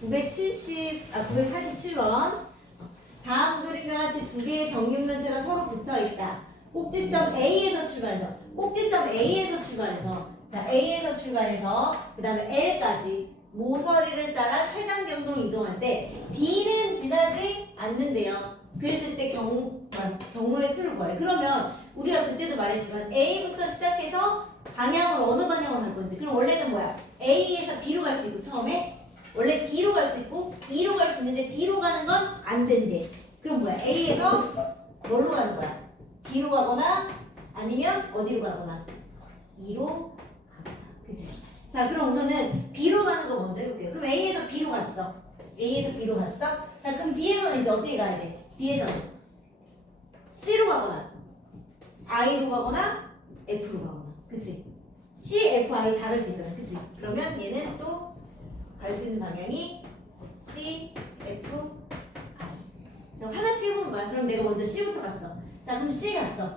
947번. 다음 그림과 같이 두 개의 정육면체가 서로 붙어 있다. 꼭지점 A에서 출발해서, 자, A에서 출발해서, 그 다음에 L까지 모서리를 따라 최단 경로로 이동할 때 D는 지나지 않는데요. 그랬을 때 경로의 수를 구해요. 그러면 우리가 그때도 말했지만 A부터 시작해서 방향을 어느 방향으로 갈 건지. 그럼 원래는 뭐야? A에서 B로 갈 수 있고 처음에 원래 D로 갈 수 있고 E로 갈 수 있는데 D로 가는 건 안 된대. 그럼 뭐야? A에서 뭘로 가는 거야? B로 가거나 아니면 어디로 가거나 E로 가거나. 그치? 자, 그럼 우선은 B로 가는 거 먼저 해볼게요. 그럼 A에서 B로 갔어. 자, 그럼 B에서는 이제 어떻게 가야 돼? B에서는 C로 가거나 I로 가거나 F로 가거나. 그치? C, F, I 다 갈 수 있잖아. 그치? 그러면 얘는 또 갈 수 있는 방향이 C, F, I. 자, 하나씩 해보는 거야. 그럼 내가 먼저 C부터 갔어. 자, 그럼 C 갔어.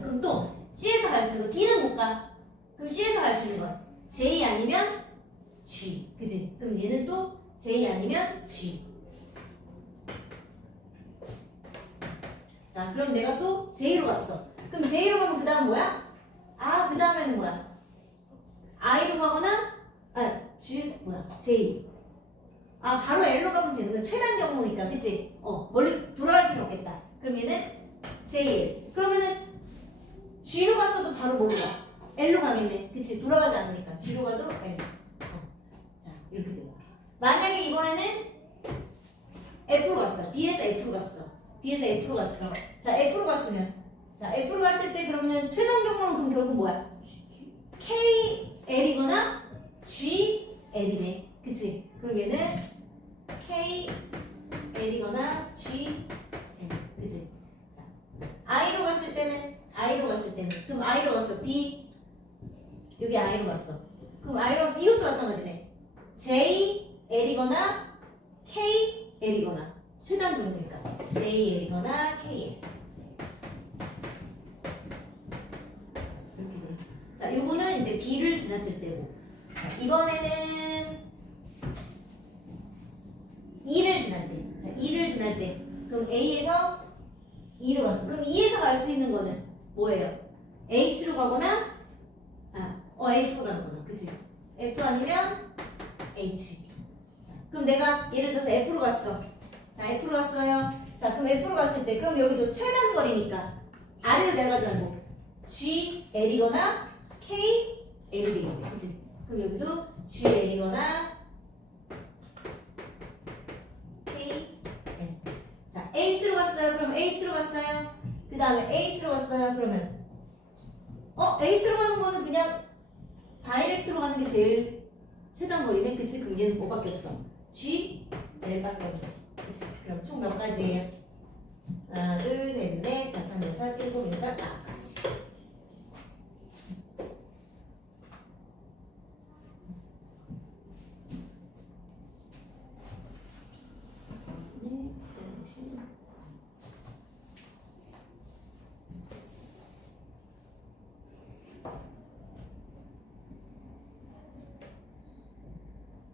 그럼 또 C에서 갈 수 있는 거 D는 못 가. 그럼 C에서 갈 수 있는 거 J 아니면 G. 그치? 그럼 얘는 또 J 아니면 G. 자, 그럼 내가 또 J로 갔어. 그럼 J로 가면 그 다음 뭐야? 그 다음에는 뭐야? I로 가거나 G 뭐야? J. 바로 L로 가면 되는 거야. 최단 경로니까, 그치? 멀리 돌아갈 필요 없겠다. 그럼 얘는 JL. 그러면은 G로 갔어도 바로 뭐로 가? L로 가겠네. 그치? 돌아가지 않으니까. G로 가도 L. 자, 이렇게 되는 거야. 만약에 이번에는 F로 갔어. B에서 F로 갔어. 자, F로 갔으면. 자, F로 갔을 때 그러면은 최단 경로는 그럼 결국 뭐야? KL이거나 GL이네. 그치? 그럼 얘는 KL이거나 GL. 그치? 자, I로 갔을 때는 그럼 I로 갔어. B 여기 I로 갔어. 그럼 I로 갔어. 이것도 마찬가지네. JL이거나 KL이거나 최단 경로니까 JL이거나 KL. 자, 요거는 이제 B를 지났을 때고. 이번에는 E를 지날 때. 자, E를 지날 때. 그럼 A에서 E로 갔어. 그럼 E에서 갈 수 있는 거는 뭐예요? H로 가거나, F로 가는 거나. 그치? F 아니면 H. 자, 그럼 내가 예를 들어서 F로 갔어. 자, F로 갔어요. 자, 그럼 F로 갔을 때, 그럼 여기도 최단 거리니까 R을 내가지 말고 GL이거나 KL이 되겠네. 그치? 그럼 여기도 GL이거나 KL. 자, H로 갔어요. 그럼 H로 갔어요. 그 다음에 H로 갔어요. 그러면 H로 가는 거는 그냥 다이렉트로 가는 게 제일 최단 거리네. 그치? 그럼 얘는 뭐밖에 없어? G, L밖에 없어. 그치? 그럼 총 몇 가지예요? 하나, 둘, 셋, 넷, 다섯, 여섯, 일곱, 여덟, 아홉 가지.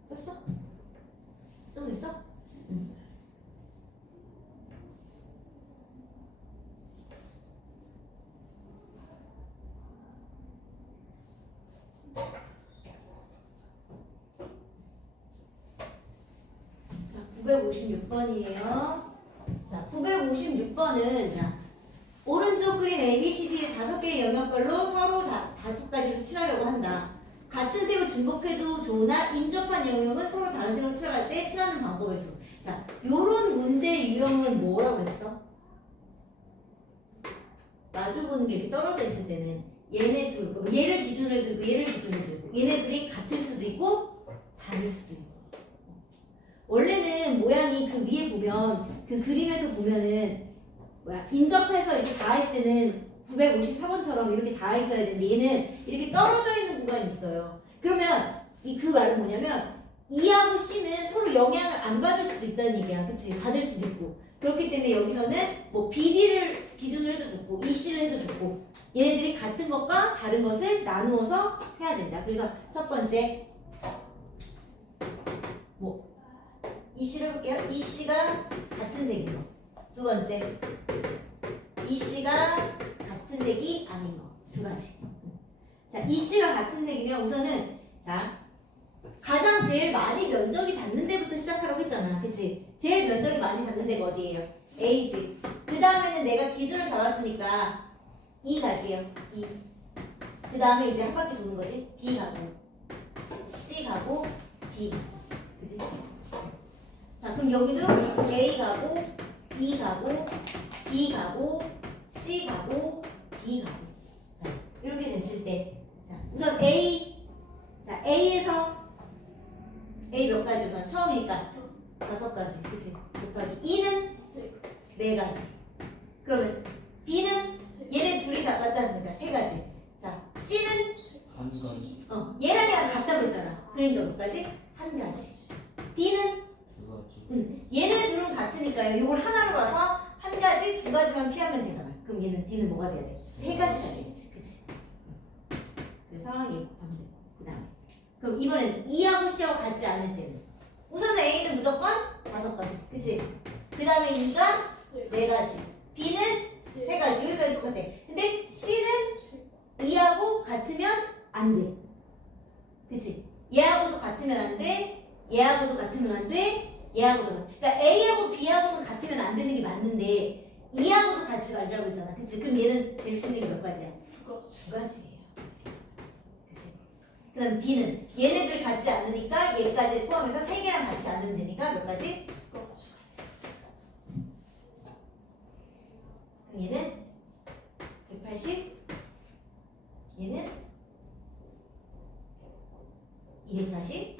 썼어? 쓰고 있어? 응. 자, 956번이에요. 자, 956번은 자, 오른쪽 그림 ABCD의 5개의 영역별로 서로 5가지를 칠하려고 한다. 같은 색을 중복해도 좋으나 인접한 영역은 서로 다른 색으로 칠할 때 칠하는 방법의 수. 자, 요런 문제의 유형은 뭐라고 했어? 마주보는 게 이렇게 떨어져 있을 때는 얘네 둘, 얘를 기준으로 두고 얘를 기준으로 두고 얘네 둘이 같을 수도 있고 다를 수도 있고. 원래는 모양이 그 위에 보면 그 그림에서 보면은 인접해서 이렇게 닿았을 때는 954번처럼 이렇게 닿아 있어야 되는데 얘는 이렇게 떨어져 있는 구간이 있어요. 그러면 그 말은 뭐냐면 E하고 C는 서로 영향을 안 받을 수도 있다는 얘기야. 그치? 받을 수도 있고. 그렇기 때문에 여기서는 뭐 BD를 기준으로 해도 좋고 EC를 해도 좋고 얘네들이 같은 것과 다른 것을 나누어서 해야 된다. 그래서 첫 번째 이 C를 볼게요. 이 C가 같은 색인 거. 두 번째, 이 C가 같은 색이 아닌 거. 두 가지. 자, 이 C가 같은 색이면 우선은 자 가장 제일 많이 면적이 닿는 데부터 시작하라고 했잖아. 그치? 제일 면적이 많이 닿는 데가 어디예요? A지. 그 다음에는 내가 기준을 잡았으니까 E 갈게요. E. 그 다음에 이제 한 바퀴 도는 거지. B 가고 C 가고 D. 그치? 자, 그럼 여기도 A 가고 E 가고 B 가고 C 가고 D 가고. 자, 이렇게 됐을 때 자, 우선 A. 자, A에서 A 몇 가지 우선 처음이니까 5가지. 그치? 곱하기 E는 4가지. 그러면 B는 얘네 둘이 다 같다 했으니까 3가지. 자, C는 한 가지, 얘랑 얘랑 같다고 했잖아. 그러니까 몇 가지? 1가지. D는 두 가지. 얘네 둘은 같으니까요. 이걸 하나로 와서 1가지, 2가지만 피하면 되잖아. 그럼 얘는 D는 뭐가 돼야 돼? 3가지가 되겠지. 그치? 그래서 얘 곱하면 되고. 그 다음에 그럼 이번엔 E하고 C하고 같지 않을 때는 우선은 A는 무조건 5가지. 그치? 그 다음에 E가 4가지. B는 3가지. 여기까지 똑같아. 근데 C는 E하고 같으면 안 돼. 그치? 얘하고도 같으면 안 돼. 얘하고도 같으면 안 돼. 얘하고도 그러니까 A하고 B하고는 같으면 안 되는 게 맞는데 E하고도 같이 말라고 했잖아. 그치? 그럼 얘는 될 수 있는 게 몇 가지야? 2가지예요. 그치? 그 다음 D는 얘네들 같지 않으니까 얘까지 포함해서 3개랑 같이 안 되면 되니까 몇 가지? 2가지. 그럼 얘는 180, 얘는 240.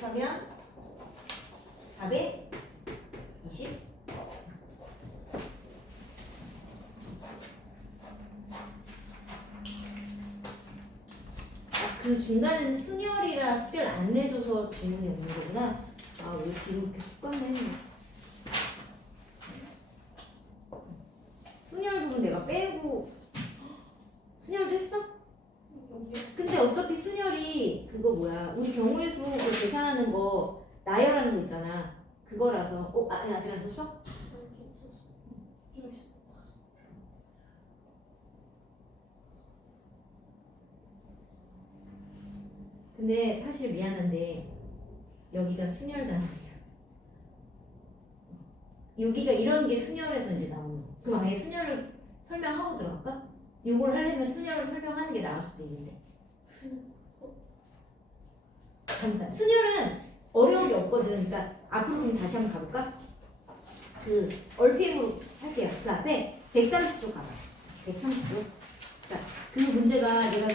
합하면 420. 그 중간에는 순열이라 숙제를 안 내줘서 질문이 없는 거구나. 아, 왜 뒤로 이렇게 습관을 했나? 순열 부분 내가 빼고 순열도 했어? 근데 어차피 순열이 그거 뭐야? 우리 경우의 수 그거 계산하는 거 나열하는 거 있잖아. 그거라서 아니 아직 안 썼어? 근데 사실 미안한데 여기가 순열 단어야. 여기가 이런 게 순열에서 이제 나오는 거. 그럼 아예 순열을 설명하고 들어갈까? 이걸 하려면 순열을 설명하는 게 나을 수도 있는데. 잠깐. 순열은 어려운 게 없거든. 그러니까 앞으로 그럼 다시 한번 가볼까? 그 얼핏으로 할게요. 그 앞에 130쪽 가봐. 130쪽. 그러니까 그 문제가 내가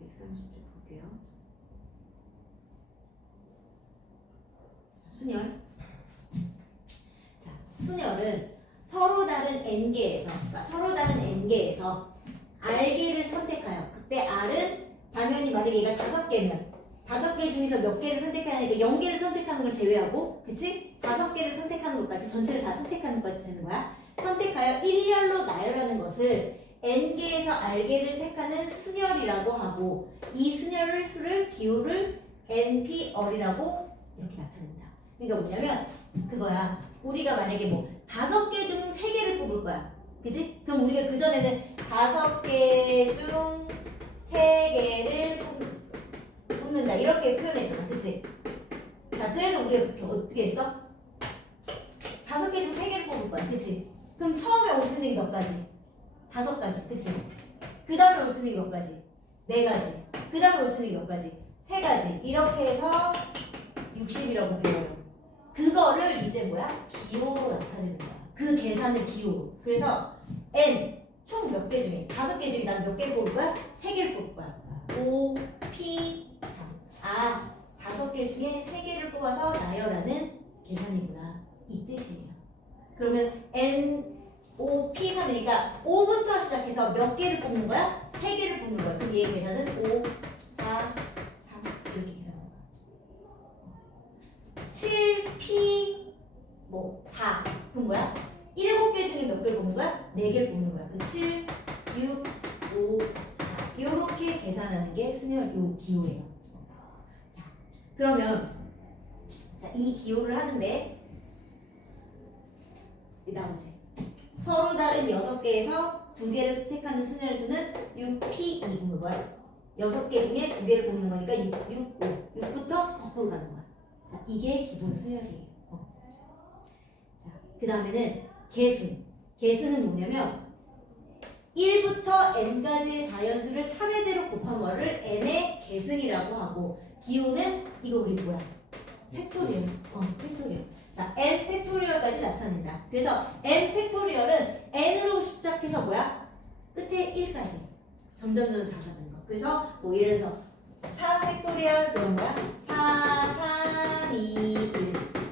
130쪽 볼게요. 순열. 자, 순열은 서로 다른 n개에서, 그러니까 서로 다른 n개에서 r개를 선택하여. 그때 r은 당연히 만약에 얘가 5개면 5개 중에서 몇 개를 선택하니까 0개를 선택하는 걸 제외하고, 그치? 5개를 선택하는 것까지, 전체를 다 선택하는 것까지 되는 거야. 선택하여 일렬로 나열하는 것을 n개에서 r개를 택하는 순열이라고 하고, 이 순열을 수를 기호를 npr이라고 이렇게 나타낸다. 그러니까 뭐냐면 그거야. 우리가 만약에 뭐 5개 중 3개를 뽑을 거야. 그치? 그럼 우리가 그전에는 5개 중 3개를 뽑는다. 이렇게 표현했잖아. 그치? 자, 그래서 우리가 그렇게 어떻게 했어? 5개 중 3개를 뽑을 거야. 그치? 그럼 처음에 올 수 있는 게 몇 가지? 5가지. 그치? 그 다음에 올 수 있는 게 몇 가지? 4가지. 그 다음에 올 수 있는 게 몇 가지? 3가지. 이렇게 해서 60이라고 배워요. 그거를 이제 뭐야? 기호로 나타내는 거야. 그 계산을 기호로. 그래서 n 총 몇 개 중에 5개 중에 난 몇 개를 뽑을 거야? 3개를 뽑을 거야. 5, P, 3. 아, 5개 중에 3개를 뽑아서 나열하는 계산이구나. 이 뜻이에요. 그러면 n, 5, P, 3이니까 5부터 시작해서 몇 개를 뽑는 거야? 3개를 뽑는 거야. 그럼 얘의 계산은 5, 4, 3 이렇게 계산하는 거야. 7, P, 4. 그럼 뭐야? 7개 중에 몇 개를 뽑는 거야? 4개를 뽑는 거야. 그 7, 6, 5, 4 이렇게 계산하는 게 순열 요 기호예요. 자, 그러면 자, 이 기호를 하는데 나오지. 서로 다른 6개에서 2개를 스택하는 순열을 주는 6P 이건 뭐야? 6개 중에 2개를 뽑는 거니까 6, 6, 5. 6부터 거꾸로 가는 거야. 자, 이게 기본 순열이에요. 자, 그 다음에는 계승. 계승은 뭐냐면 1부터 n까지의 자연수를 차례대로 곱한 거를 n의 계승이라고 하고 기호는 이거 우리 뭐야? 팩토리얼. 팩토리얼. 자, n 팩토리얼까지 나타낸다. 그래서 n 팩토리얼은 n으로 시작해서 뭐야? 끝에 1까지 점점 다가가는 거. 그래서 뭐 예를 들어서 4 팩토리얼 그런 거야? 4, 3, 2, 1.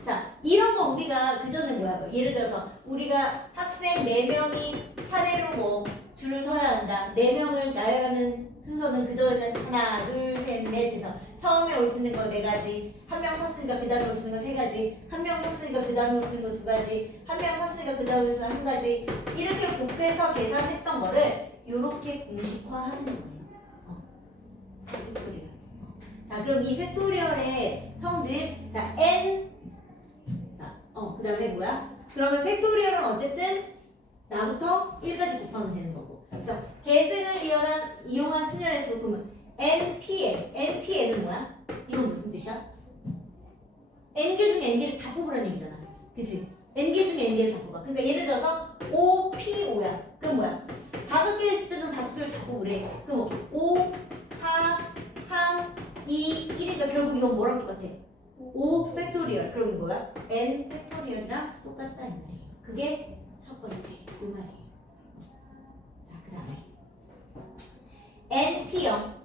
자, 이런 거 우리가 그 전에 뭐야? 뭐 예를 들어서 우리가 학생 4명이 차례로 뭐 줄을 서야 한다. 4명을 나열하는 순서는 그전에는 하나, 둘, 셋, 넷 해서 처음에 올 수 있는 거 4가지, 한 명 섰으니까 그 다음에 올 수 있는 거 3가지, 한 명 섰으니까 그 다음에 올 수 있는 거 2가지, 한 명 섰으니까 그 다음에 올 수 있는 거 1가지 이렇게 곱해서 계산했던 거를 이렇게 공식화하는 거예요. 팩토리얼. 자, 그럼 이 팩토리얼의 성질, 자, n, 자, 그 다음에 뭐야? 그러면 팩토리얼은 어쨌든 나부터 1까지 곱하면 되는 거고. 그래서 계승을 이용한 순열의 수, 그러면 npn, npn은 뭐야? 이건 무슨 뜻이야? n개 중에 n개를 다 뽑으라는 얘기잖아. 그치? n개 중에 n개를 다 뽑아. 그러니까 예를 들어서 5p5야. 그럼 뭐야? 5개의 숫자는 5개를 다 뽑으래. 그럼 5, 4, 3, 2, 1이니까 결국 이건 뭐랑 똑같아? 5 팩토리얼. 그럼 뭐야? n 팩토리얼이랑 똑같다 이 말이에요. 그게 첫 번째 그 말이에요. 자, 그 다음에 np형.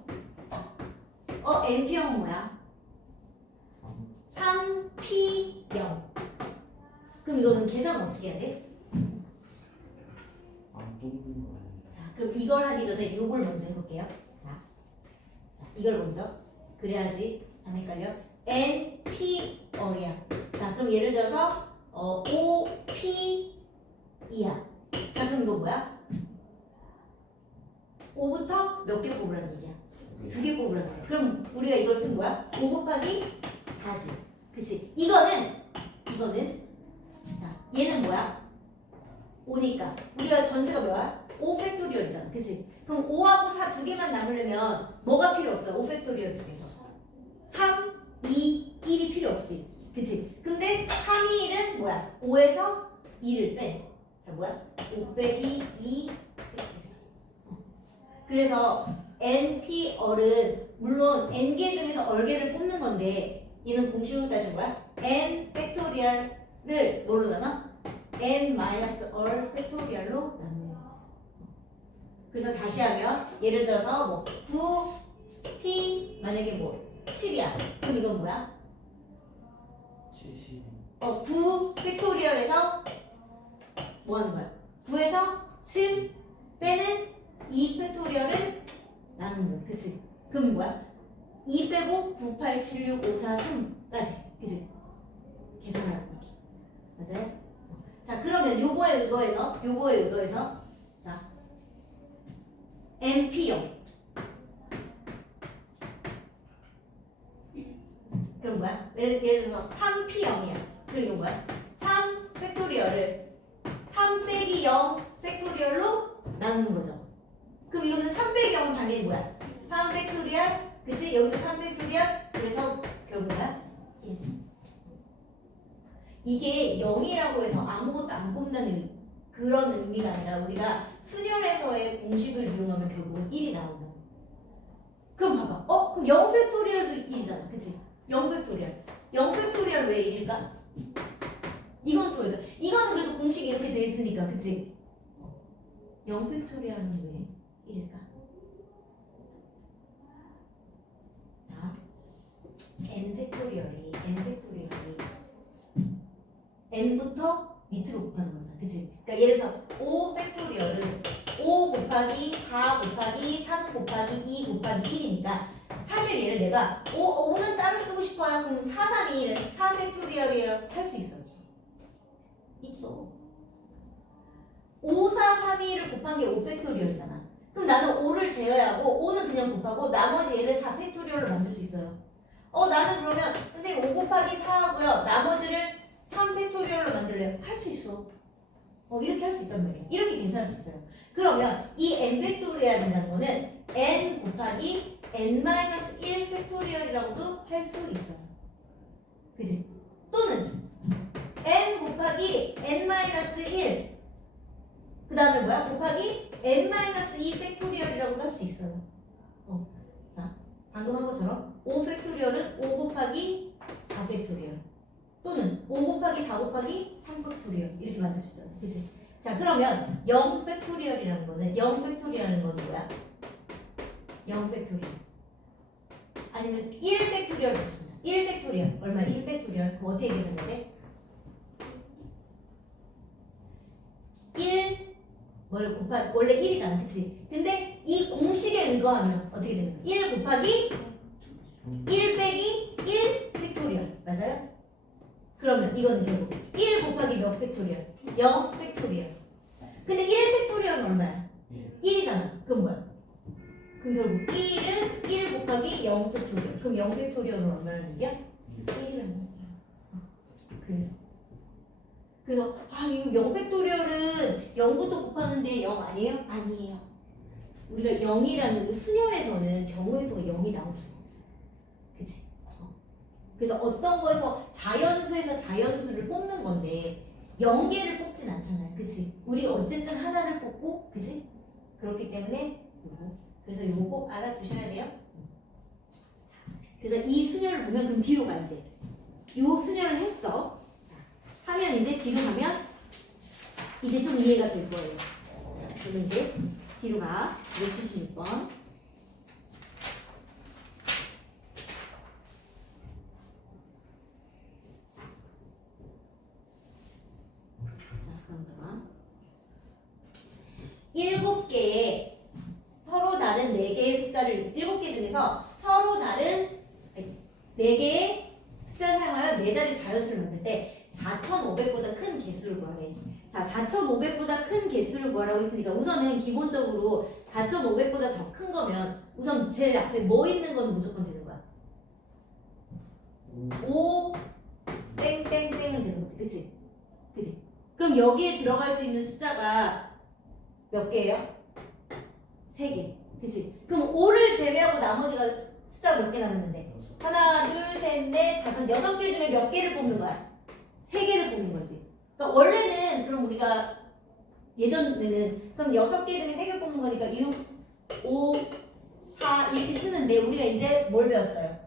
np형은 뭐야? 3p0. 그럼 이거는 계산 어떻게 해야 돼? 안 뽑는 거 아니에요? 자, 그럼 이걸 하기 전에 이걸 먼저 해볼게요. 자, 이걸 먼저. 그래야지 안 헷갈려. np어리야. 자, 그럼 예를 들어서 5p2야. 자, 그럼 이거 뭐야? 5부터 몇 개 뽑으라는 얘기야? 2개 뽑으라는 거야. 그럼 우리가 이걸 쓴 거야? 5 곱하기 4지. 그치? 이거는 자, 얘는 뭐야? 5니까 우리가 전체가 뭐야? 5 팩토리얼이잖아. 그치? 그럼 5하고 4 두 개만 남으려면 뭐가 필요 없어? 5 팩토리얼 중에서 3, 2, 1이 필요 없지. 그치? 근데 3, 2, 1은 뭐야? 5에서 2를 빼. 자, 뭐야? 5 빼기 2 팩토리얼. 그래서 np얼은 물론 n개 중에서 얼개를 뽑는 건데 얘는 공식으로 따진 거야? n 팩토리얼을 뭘로 나눠? n 마이너스 얼 팩토리얼로 나누는 거야. 그래서 다시 하면 예를 들어서 뭐 9p 만약에 뭐 7이야. 그럼 이건 뭐야? 70. 9 팩토리얼에서 뭐 하는 거야? 9에서 7 빼는 2 팩토리얼을 나누는 거지. 그치? 그럼 뭐야? 2 빼고 9, 8, 7, 6, 5, 4, 3까지. 그치? 계산하는 얘기. 맞아요? 자, 그러면 요거에 의거해서 자, np형. 그럼 뭐야? 예를 들어서 3p형이야. 그리고 이거 뭐야? 3 팩토리얼을 3 빼기 0 팩토리얼로 나누는 거죠. 그럼 이거는 3 빼기 0은 당연히 뭐야? 3 팩토리얼, 그치? 여기도 3 팩토리얼, 그래서 결국 뭐야? 1. 이게 0이라고 해서 아무것도 안 뽑는다는 그런 의미가 아니라 우리가 순열에서의 공식을 이용하면 결국은 1이 나온다. 그럼 봐봐. 그럼 0 팩토리얼도 1이잖아. 그치? 0 팩토리얼. 0 팩토리얼 왜 1일까? 이건 또 이거는 그래도 공식이 이렇게 돼 있으니까, 그치? 0 팩토리얼은 왜 1일까? 자, n 팩토리얼이 n부터 밑으로 곱하는 거잖아. 그치? 그러니까 예를 들어서 5 팩토리얼은 5 곱하기 4 곱하기 3 곱하기 2 곱하기 1이니까 사실 얘를 내가 5는 따로 쓰고 싶어요. 그럼 4, 3, 2, 1은 4 팩토리얼이에요. 할 수 있어? 없어? 있어. 5, 4, 3, 2를 곱한 게 5 팩토리얼이잖아. 그럼 나는 5를 제외하고 5는 그냥 곱하고 나머지 얘를 4팩토리얼로 만들 수 있어요. 나는 그러면 선생님 5 곱하기 4 하고요. 나머지를 3팩토리얼로 만들래요. 할 수 있어. 이렇게 할 수 있단 말이에요. 이렇게 계산할 수 있어요. 그러면 이 n 팩토리얼이라는 거는 n 곱하기 n-1 팩토리얼이라고도 할 수 있어요. 그지? 또는 n 곱하기 n-1 그 다음에 뭐야? 곱하기 n-2 팩토리얼이라고도 할 수 있어요. 자, 방금 한 것처럼 5 팩토리얼은 5 곱하기 4 팩토리얼 또는 5 곱하기 4 곱하기 3 팩토리얼 이렇게 만들 수 있잖아요. 그치? 자, 그러면 0 팩토리얼이라는 거는 0 팩토리얼이라는 건 뭐야? 0 팩토리얼 아니면 1 팩토리얼 1 팩토리얼 얼마야? 1 팩토리얼 그럼 어떻게 되는 건데? 1 뭘 곱하 원래 1이잖아, 그치? 근데 이 공식에 의거하면 어떻게 되는 거야? 1 곱하기 1 빼기 1 팩토리얼 맞아요? 그러면 이거는 결국 1 곱하기 몇 팩토리얼? 0 팩토리얼. 근데 1 팩토리얼은 얼마야? 1이잖아. 그럼 뭐야? 그럼 결국 1은 1 곱하기 0 팩토리얼. 그럼 0 팩토리얼은 얼마라는 얘기야? 1이라는 얘기야. 그래서 이거 0 팩토리얼은 0부터 곱하는데 0 아니에요? 아니에요. 우리가 0이라는 순열에서는 경우의 수가 0이 나올 수가 없잖아. 그치? 그래서 어떤 거에서 자연수에서 자연수를 뽑는 건데 0개를 뽑진 않잖아요. 그치? 우리 어쨌든 하나를 뽑고 그치? 그렇기 때문에 그래서 이거 꼭 알아두셔야 돼요. 그래서 이 순열을 보면 그럼 뒤로 가 이제 요 순열을 했어. 하면 이제 뒤로 가면 이제 좀 이해가 될 거예요. 자, 그럼 이제 뒤로 가. 276번. 자, 그럼 봐. 7개의 서로 다른 4개의 숫자를 7개 중에서 서로 다른 4개의 숫자를 사용하여 4자리 자연수를 만들 때 4,500보다 큰 개수를 구하래. 자, 4,500보다 큰 개수를 구하라고 했으니까 우선은 기본적으로 4,500보다 더 큰 거면 우선 제일 앞에 뭐 있는 건 무조건 되는 거야. 5 땡땡땡은 되는 거지. 그치? 그치? 그럼 여기에 들어갈 수 있는 숫자가 몇 개예요? 3개. 그치? 그럼 5를 제외하고 나머지가 숫자가 몇 개 남았는데? 하나, 둘, 셋, 넷, 다섯, 6개 중에 몇 개를 뽑는 거야? 3개를 뽑는 거지. 그러니까 원래는 그럼 우리가 예전에는 그럼 6개 중에 3개 뽑는 거니까 6, 5, 4 이렇게 쓰는데 우리가 이제 뭘 배웠어요?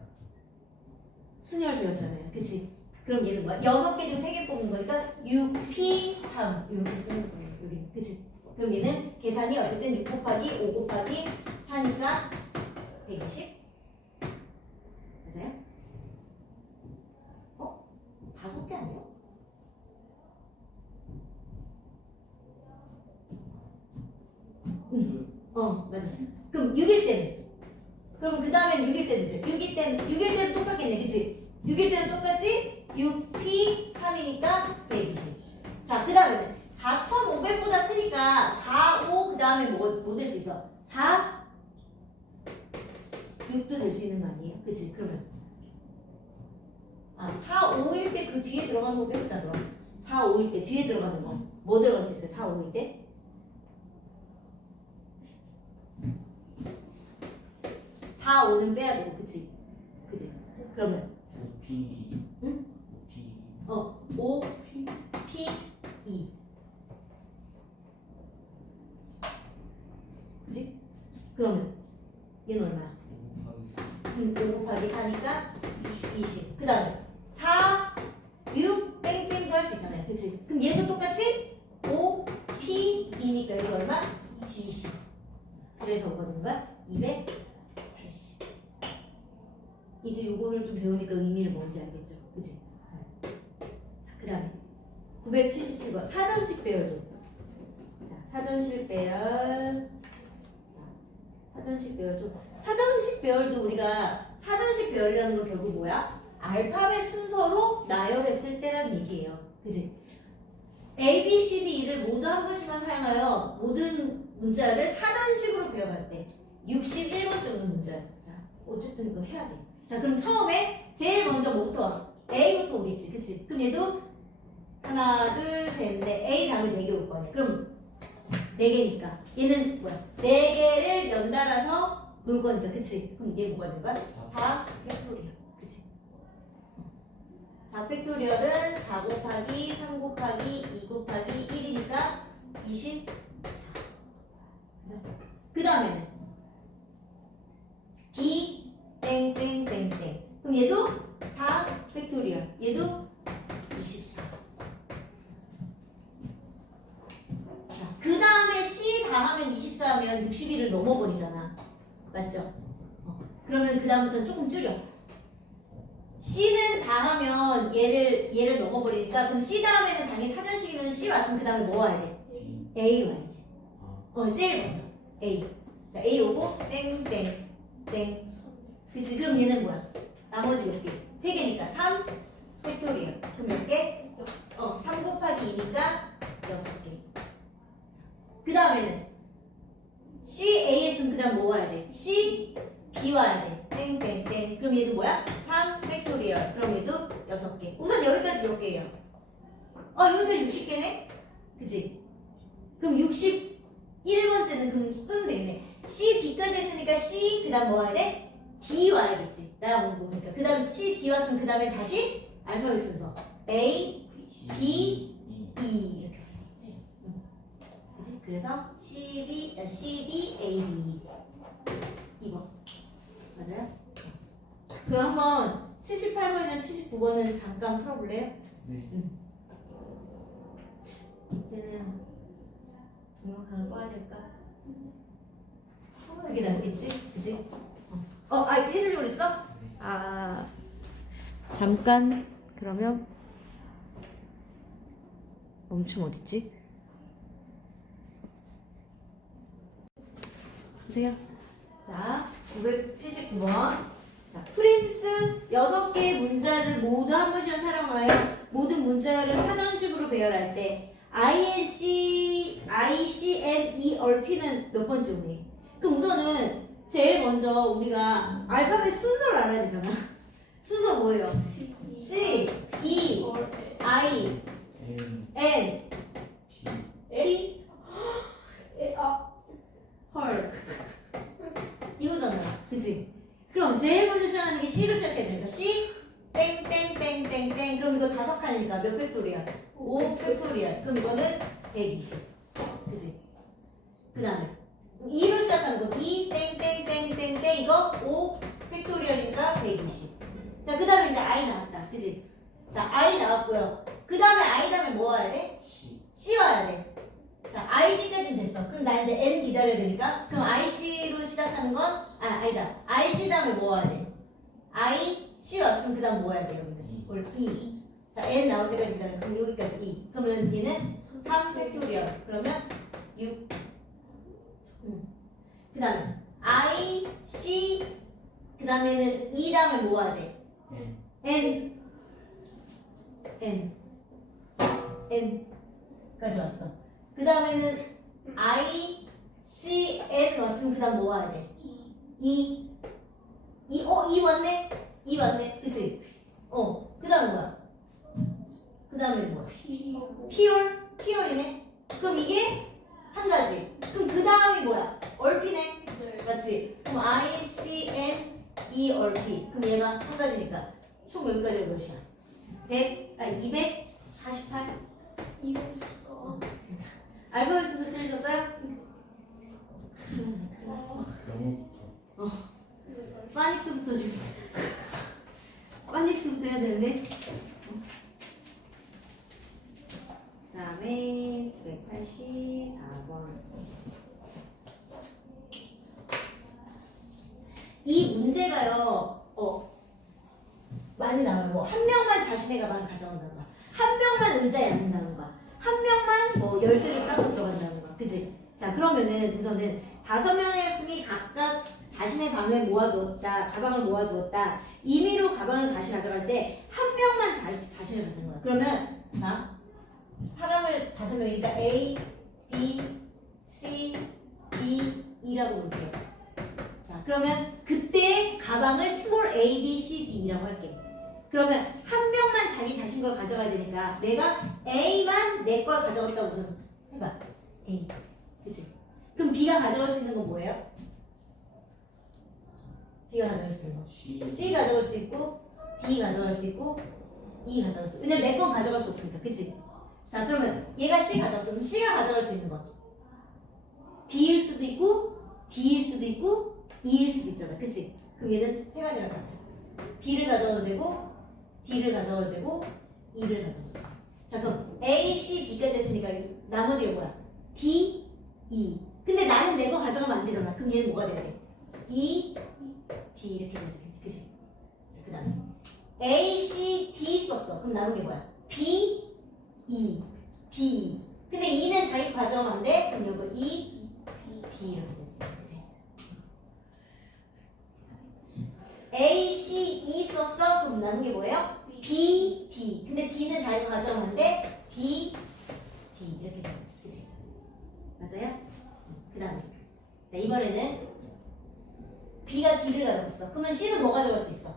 순열 배웠잖아요. 그치? 그럼 얘는 뭐야? 6개 중 3개 뽑는 거니까 6, P, 3 이렇게 쓰는 거예요. 여기 그치? 그럼 얘는 계산이 어쨌든 6 곱하기 5 곱하기 4니까 120 맞아요? 5개 아니에요? 맞아. 그럼 6일 때는? 그러면 그 다음엔 6일 때도 6일 때는 똑같겠네, 그치? 6일 때는 똑같이 6P 3이니까 120. 자, 그 다음에는 4,500보다 크니까 4, 5, 그 다음에 뭐 될 수 있어? 4, 6도 될 수 있는 거 아니에요? 그치? 그러면 4, 5일 때 그 뒤에 들어가는 것도 해보자, 그럼. 4, 5일 때 뒤에 들어가는 거. 뭐 들어갈 수 있어요? 4, 5일 때? 4, 5는 빼야 되고, 그치? 그치? 그러면 5P 응? P 5, P, 2 그치? 그러면 얘는 얼마야? 5 곱하기 4니까 20. 그 다음에 4, 6, 땡땡도 할 수 있잖아요. 그치? 그럼 얘도 똑같이 5, P, 2니까 여기 얼마? 20. 그래서 뭐가 되는 거야? 280. 이제 요거를 좀 배우니까 의미를 뭔지 알겠죠? 그치? 자, 그 다음에 977번 사전식 배열도. 자, 사전식 배열. 사전식 배열도 우리가 사전식 배열이라는 건 결국 뭐야? 알파벳 순서로 나열했을 때라는 얘기예요. 그치? A, B, C, D, E를 모두 한 번씩만 사용하여 그래서 모든 문자를 사전식으로 배워갈 때 61번째 문자야. 자, 어쨌든 이거 해야 돼. 자, 그럼 처음에 제일 먼저 뭐부터 와? A부터 오겠지, 그치? 그럼 얘도 하나, 둘, 셋, 넷. A 다음에 4개 올 거 아니야. 그럼 4개니까 얘는 뭐야? 4개를 연달아서 놀 거니까, 그치? 그럼 이게 뭐가 된 거야? 4 팩토리얼, 그치? 4 팩토리얼은 4 곱하기 3 곱하기 2 곱하기 1이니까 24. 그 다음에는 B 땡땡땡땡. 그럼 얘도 4 팩토리얼. 얘도 24. 자, 그 다음에 C 다 하면 24 하면 61을 넘어버리잖아. 맞죠? 그러면 그 다음부터는 조금 줄여. C는 다 하면 얘를 넘어버리니까 그럼 C 다음에는 당연히 사전식이면 C 왔으면 그 다음에 뭐 와야 돼? A 와야지. 제일 먼저 A. 자, A 오고 땡땡 땡. 그치? 그럼 얘는 뭐야? 나머지 몇 개? 3개니까 3 팩토리얼. 그럼 몇 개? 3 곱하기 2니까 6개. 그 다음에는 C, A에서는 그 다음 뭐 와야 돼? C, B 와야 돼. 땡땡땡. 그럼 얘도 뭐야? 3 팩토리얼. 그럼 얘도 6개. 우선 여기까지 몇 개예요? 여기까지 60개네? 그치? 그럼 61번째는 그럼 쓰면 되겠네. C, B까지 했으니까 C, 그 다음 뭐 와야 돼? D 와야겠지. 나랑 보니까. 그 다음 C, D 왔으면 그 다음에 다시 알파벳 순서. A, B, E. 이렇게 와야겠지. 그치? 그래서 C, D, A, B. 2번. 맞아요? 그럼 한번 78번이랑 79번은 잠깐 풀어볼래요? 네. 이때는 동영상을 꺼야 될까? 이게 낫겠지? 그치? 해주려고 그랬어? 잠깐 그러면 멈춤 어딨지? 보세요. 자, 979번. 자, 프린스 6개의 문자를 모두 한 번씩만 사용하여 모든 문자열을 사전식으로 배열할 때 INC, ICN, ERP는 몇 번째 오니? 그럼 우선은 제일 먼저 우리가 알파벳 순서를 알아야 되잖아. 순서 뭐예요? C, E, I, N, P, 헐. 이거잖아. 그치? 그럼 제일 먼저 시작하는 게 C로 시작해야 되니까 C, 땡땡땡땡땡. 그럼 이거 5칸이니까 몇 팩토리얼? 5 팩토리얼. 그럼 이거는 120. 그치? 그 다음에 2로 시작하는 거 E 땡땡땡땡땡 이거 5 팩토리얼이니까 120. 자, 그 다음에 이제 I 나왔다. 그치? 자, I 나왔고요. 그 다음에 I 다음에 뭐 와야 돼? C 와야 돼. 자, IC까지는 됐어. 그럼 나 이제 N 기다려야 되니까 그럼 IC로 시작하는 건 아니다. IC 다음에 뭐 와야 돼? IC 왔으면 그 다음 뭐 와야 돼? 여기는 E. 자, N 나올 때까지 기다려. 그럼 여기까지 E. 그러면 얘는 3 팩토리얼. 그러면 6. 그 다음에 I, C, 그 다음에는 E 다음에 뭐 와야 돼? N. N까지 왔어. 그 다음에는 I, C, N 왔으면 그 다음 뭐 와야 돼? E. E 왔네? E 왔네? 그치? 그 다음에 뭐야? 그 다음에 뭐야? 피얼이네? 그럼 이게 한 가지. 그럼 그 다음이 뭐야? 얼피네? 맞지? 그럼 I, C, N, E, 얼피. 그럼 얘가 한 가지니까 총 여기까지가 몇이야? 248? 알파벳 순서 틀리셨어요? 큰일 났어. 파닉스부터 지금 파닉스부터 해야 되는데. 그 다음에 984번. 이 문제가요, 많이 나와요. 뭐, 한 명만 자신의 가방을 가져온다는 거야. 한 명만 의자에 앉는다는 거야. 한 명만 뭐, 열쇠를 갖고 들어간다는 거야. 그치? 자, 그러면은 우선은 5명의 학생이 각각 자신의 방을 모아두었다. 가방을 모아두었다. 임의로 가방을 다시 가져갈 때 한 명만 자신을 가지는 거야. 그러면, 자, 사람을 5명이니까 A, B, 그러면 그때 가방을 스몰 A, B, C, D라고 할게. 그러면 한 명만 자기 자신 걸 가져가야 되니까 내가 A만 내 걸 가져갔다고 우선 해봐. A. 그치? 그럼 B가 가져갈 수 있는 건 뭐예요? B가 가져갈 수 있는 거. C 가져갈 수 있고 D 가져갈 수 있고 E 가져갈 수 있고. 왜냐면 내 건 가져갈 수 없으니까. 그치? 자 그러면 얘가 C 가져갔어. 그럼 C가 가져갈 수 있는 건 B일 수도 있고 D일 수도 있고 E일 수도 있잖아. 그치? 그럼 얘는 세 가지가 다 B를 가져가도 되고 D를 가져가도 되고 E를 가져가도 되고. 자 그럼 A, C, B까지 했으니까 나머지가 뭐야? D, E. 근데 나는 내 거 가져가면 안 되잖아. 그럼 얘는 뭐가 돼야 돼? E, D 이렇게 돼야 돼. 그치? 그 다음에 A, C, D 썼어. 그럼 남은 게 뭐야? B, E, B. 근데 E는 자기 가져가면 안 돼. 그럼 이거 E, B 이렇게 돼. 그치? A, C, E 썼어. 그럼 남은 게 뭐예요? B, D. 근데 D는 자기가 가져가면 안 돼. B, D 이렇게 돼. 그치? 맞아요? 그 다음에 자 이번에는 B가 D를 가져갔어. 그러면 C는 뭐 가져갈 수 있어?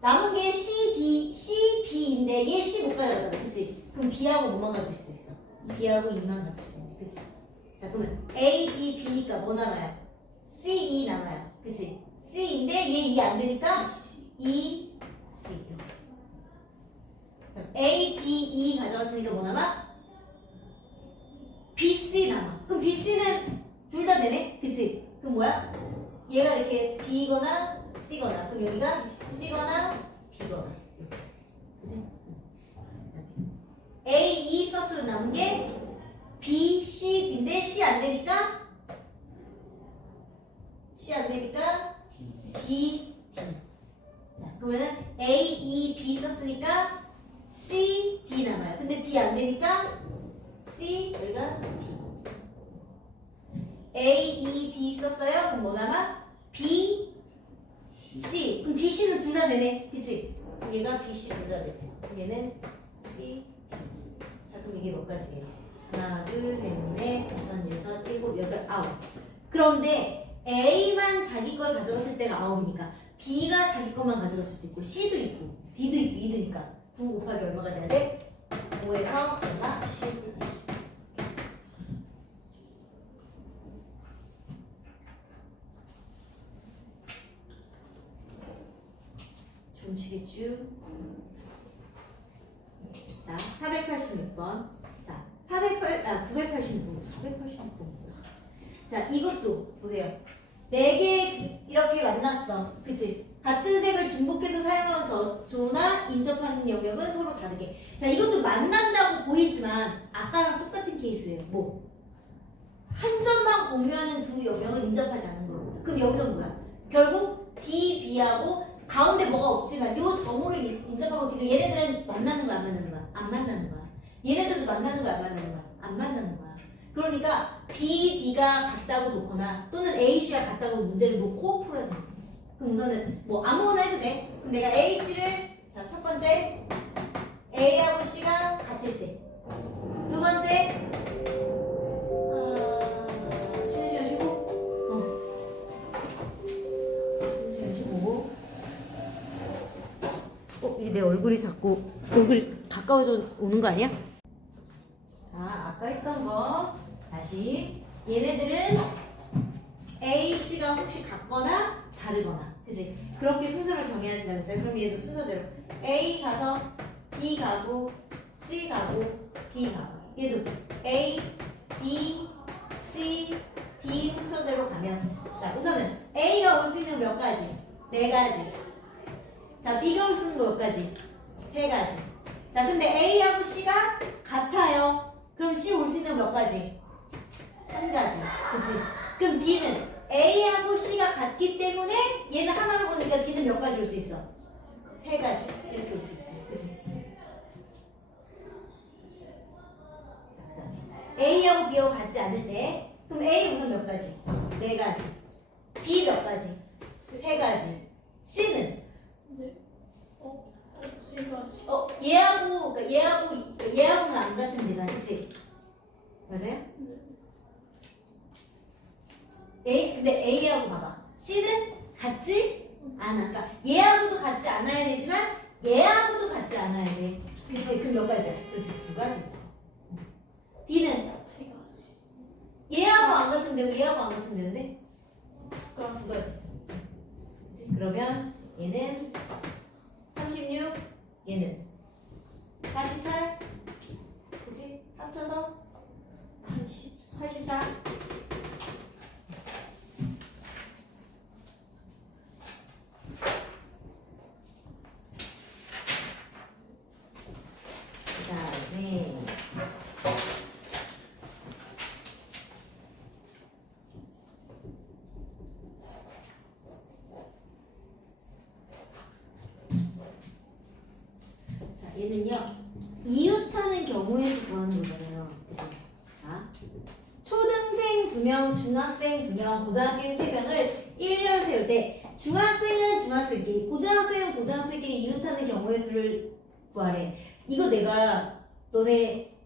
남은 게 C, D, C, B인데 얘 C 못 가져가잖아. 그치? 그럼 B하고 뭐만 가질 수 있어? B하고 E만 가질 수 있는. 그치? 자 그러면 A, D, B니까 뭐 남아요? C, E 남아요. 그치? C인데 얘 E 안 되니까 E, C 이렇게. A, D, E 가져갔으니까 뭐 남아? B, C 남아. 그럼 B, C는 둘 다 되네? 그치? 그럼 뭐야? 얘가 이렇게 B거나 C거나 그럼 여기가 C거나 B거나 이렇게. 그치? A, E 썼으면 남은 게 B, C, D인데 C 안 되니까 B, D. 자 그러면은 A, E, B 썼으니까 C, D 남아요. 근데 D 안 되니까 C, 여기가 D. A, E, D 썼어요? 그럼 뭐 남아? B, C. 그럼 B, C는 둘 다 되네. 그치? 얘가 B, C 둘 다 되네. 얘는 C, B. 자, 그럼 이게 몇 가지예요? 하나, 둘, 셋, 넷, 다섯, 여섯, 일곱, 여덟, 아홉. 그런데 A만 자기 걸 가져갔을 때가 아홉이니까 B가 자기 것만 가져갈 수도 있고 C도 있고 D도 있고 E도 있으니까 9 곱하기 얼마가 돼야 돼? 5에서 얼마? 10. 좋으시겠죠? 자, 486번. 자, 986번. 486번. 자, 이것도 보세요. 4개 이렇게 만났어. 그치? 같은 색을 중복해서 사용하는 조나 인접하는 영역은 서로 다르게. 자, 이것도 만난다고 보이지만 아까랑 똑같은 케이스예요. 뭐? 한 점만 공유하는 두 영역은 인접하지 않는 거고. 그럼 여기서 뭐야? 결국 D, B하고 가운데 뭐가 없지만 요 점으로 인접하고 있기도 얘네들은 만나는 거야, 안 만나는 거야? 안 만나는 거야. 얘네들도 만나는 거야, 안 만나는 거야? 안 만나는 거야. 그러니까 B, D가 같다고 놓거나 또는 A, C가 같다고 문제를 놓고 풀어야 돼. 그럼 우선은 뭐 아무거나 해도 돼. 그럼 내가 A, C를 자, 첫 번째 A하고 C가 같을 때. 두 번째 쉬는 시간 쉬고 쉬는 시간 쉬고 이게 내 얼굴이 자꾸 얼굴이 가까워져 오는 거 아니야? 자, 아까 했던 거 다시 얘네들은 A, C가 혹시 같거나 다르거나 그치? 그렇게 순서를 정해야 된다면서요? 그럼 얘도 순서대로 A 가서 B 가고 C 가고 D 가고 얘도 A, B, C, D 순서대로 가면 자 우선은 A가 올 수 있는 몇 가지? 4가지. 자 B가 올 수 있는 거 몇 가지? 3가지. 자 근데 A하고 C가 같아요. 그럼 C 올 수 있는 몇 가지? 1가지. 그치? 그럼 D는 A하고 C가 같기 때문에 얘는 하나로 보니까 D는 몇 가지 올 수 있어? 3가지. 이렇게 올 수 있지. 그치? 자, 그 다음에 A하고 B하고 같지 않을 때 그럼 A 우선 몇 가지? 4가지. B 몇 가지? 3가지. C는? 얘하고는 안 같은 데다. 그치? 맞아요? 근데 A하고 봐봐. C는 같지 않아. 그러니까 얘하고도 같지 않아야 되지만 얘하고도 같지 않아야 돼. 그치? 그럼 몇 가지야? 그치, 두 가지죠. D는 세 가지. 얘하고 안 같으면 되고 얘하고 안 같으면 되는데 두 두 가지. 가지죠. 그치? 그러면 얘는 36, 얘는 48, 그치? 합쳐서 84. 그다음에 자, 얘는요. 이웃하는 경우에서 구하는 거잖아요. 그치? 자, 초등생 2명, 중학생 2명, 고등학생 3명을 일렬로 세울 때 중학생은 중학생끼리, 고등학생은 고등학생끼리 이웃하는 경우의 수를 구하래. 이거 내가 너네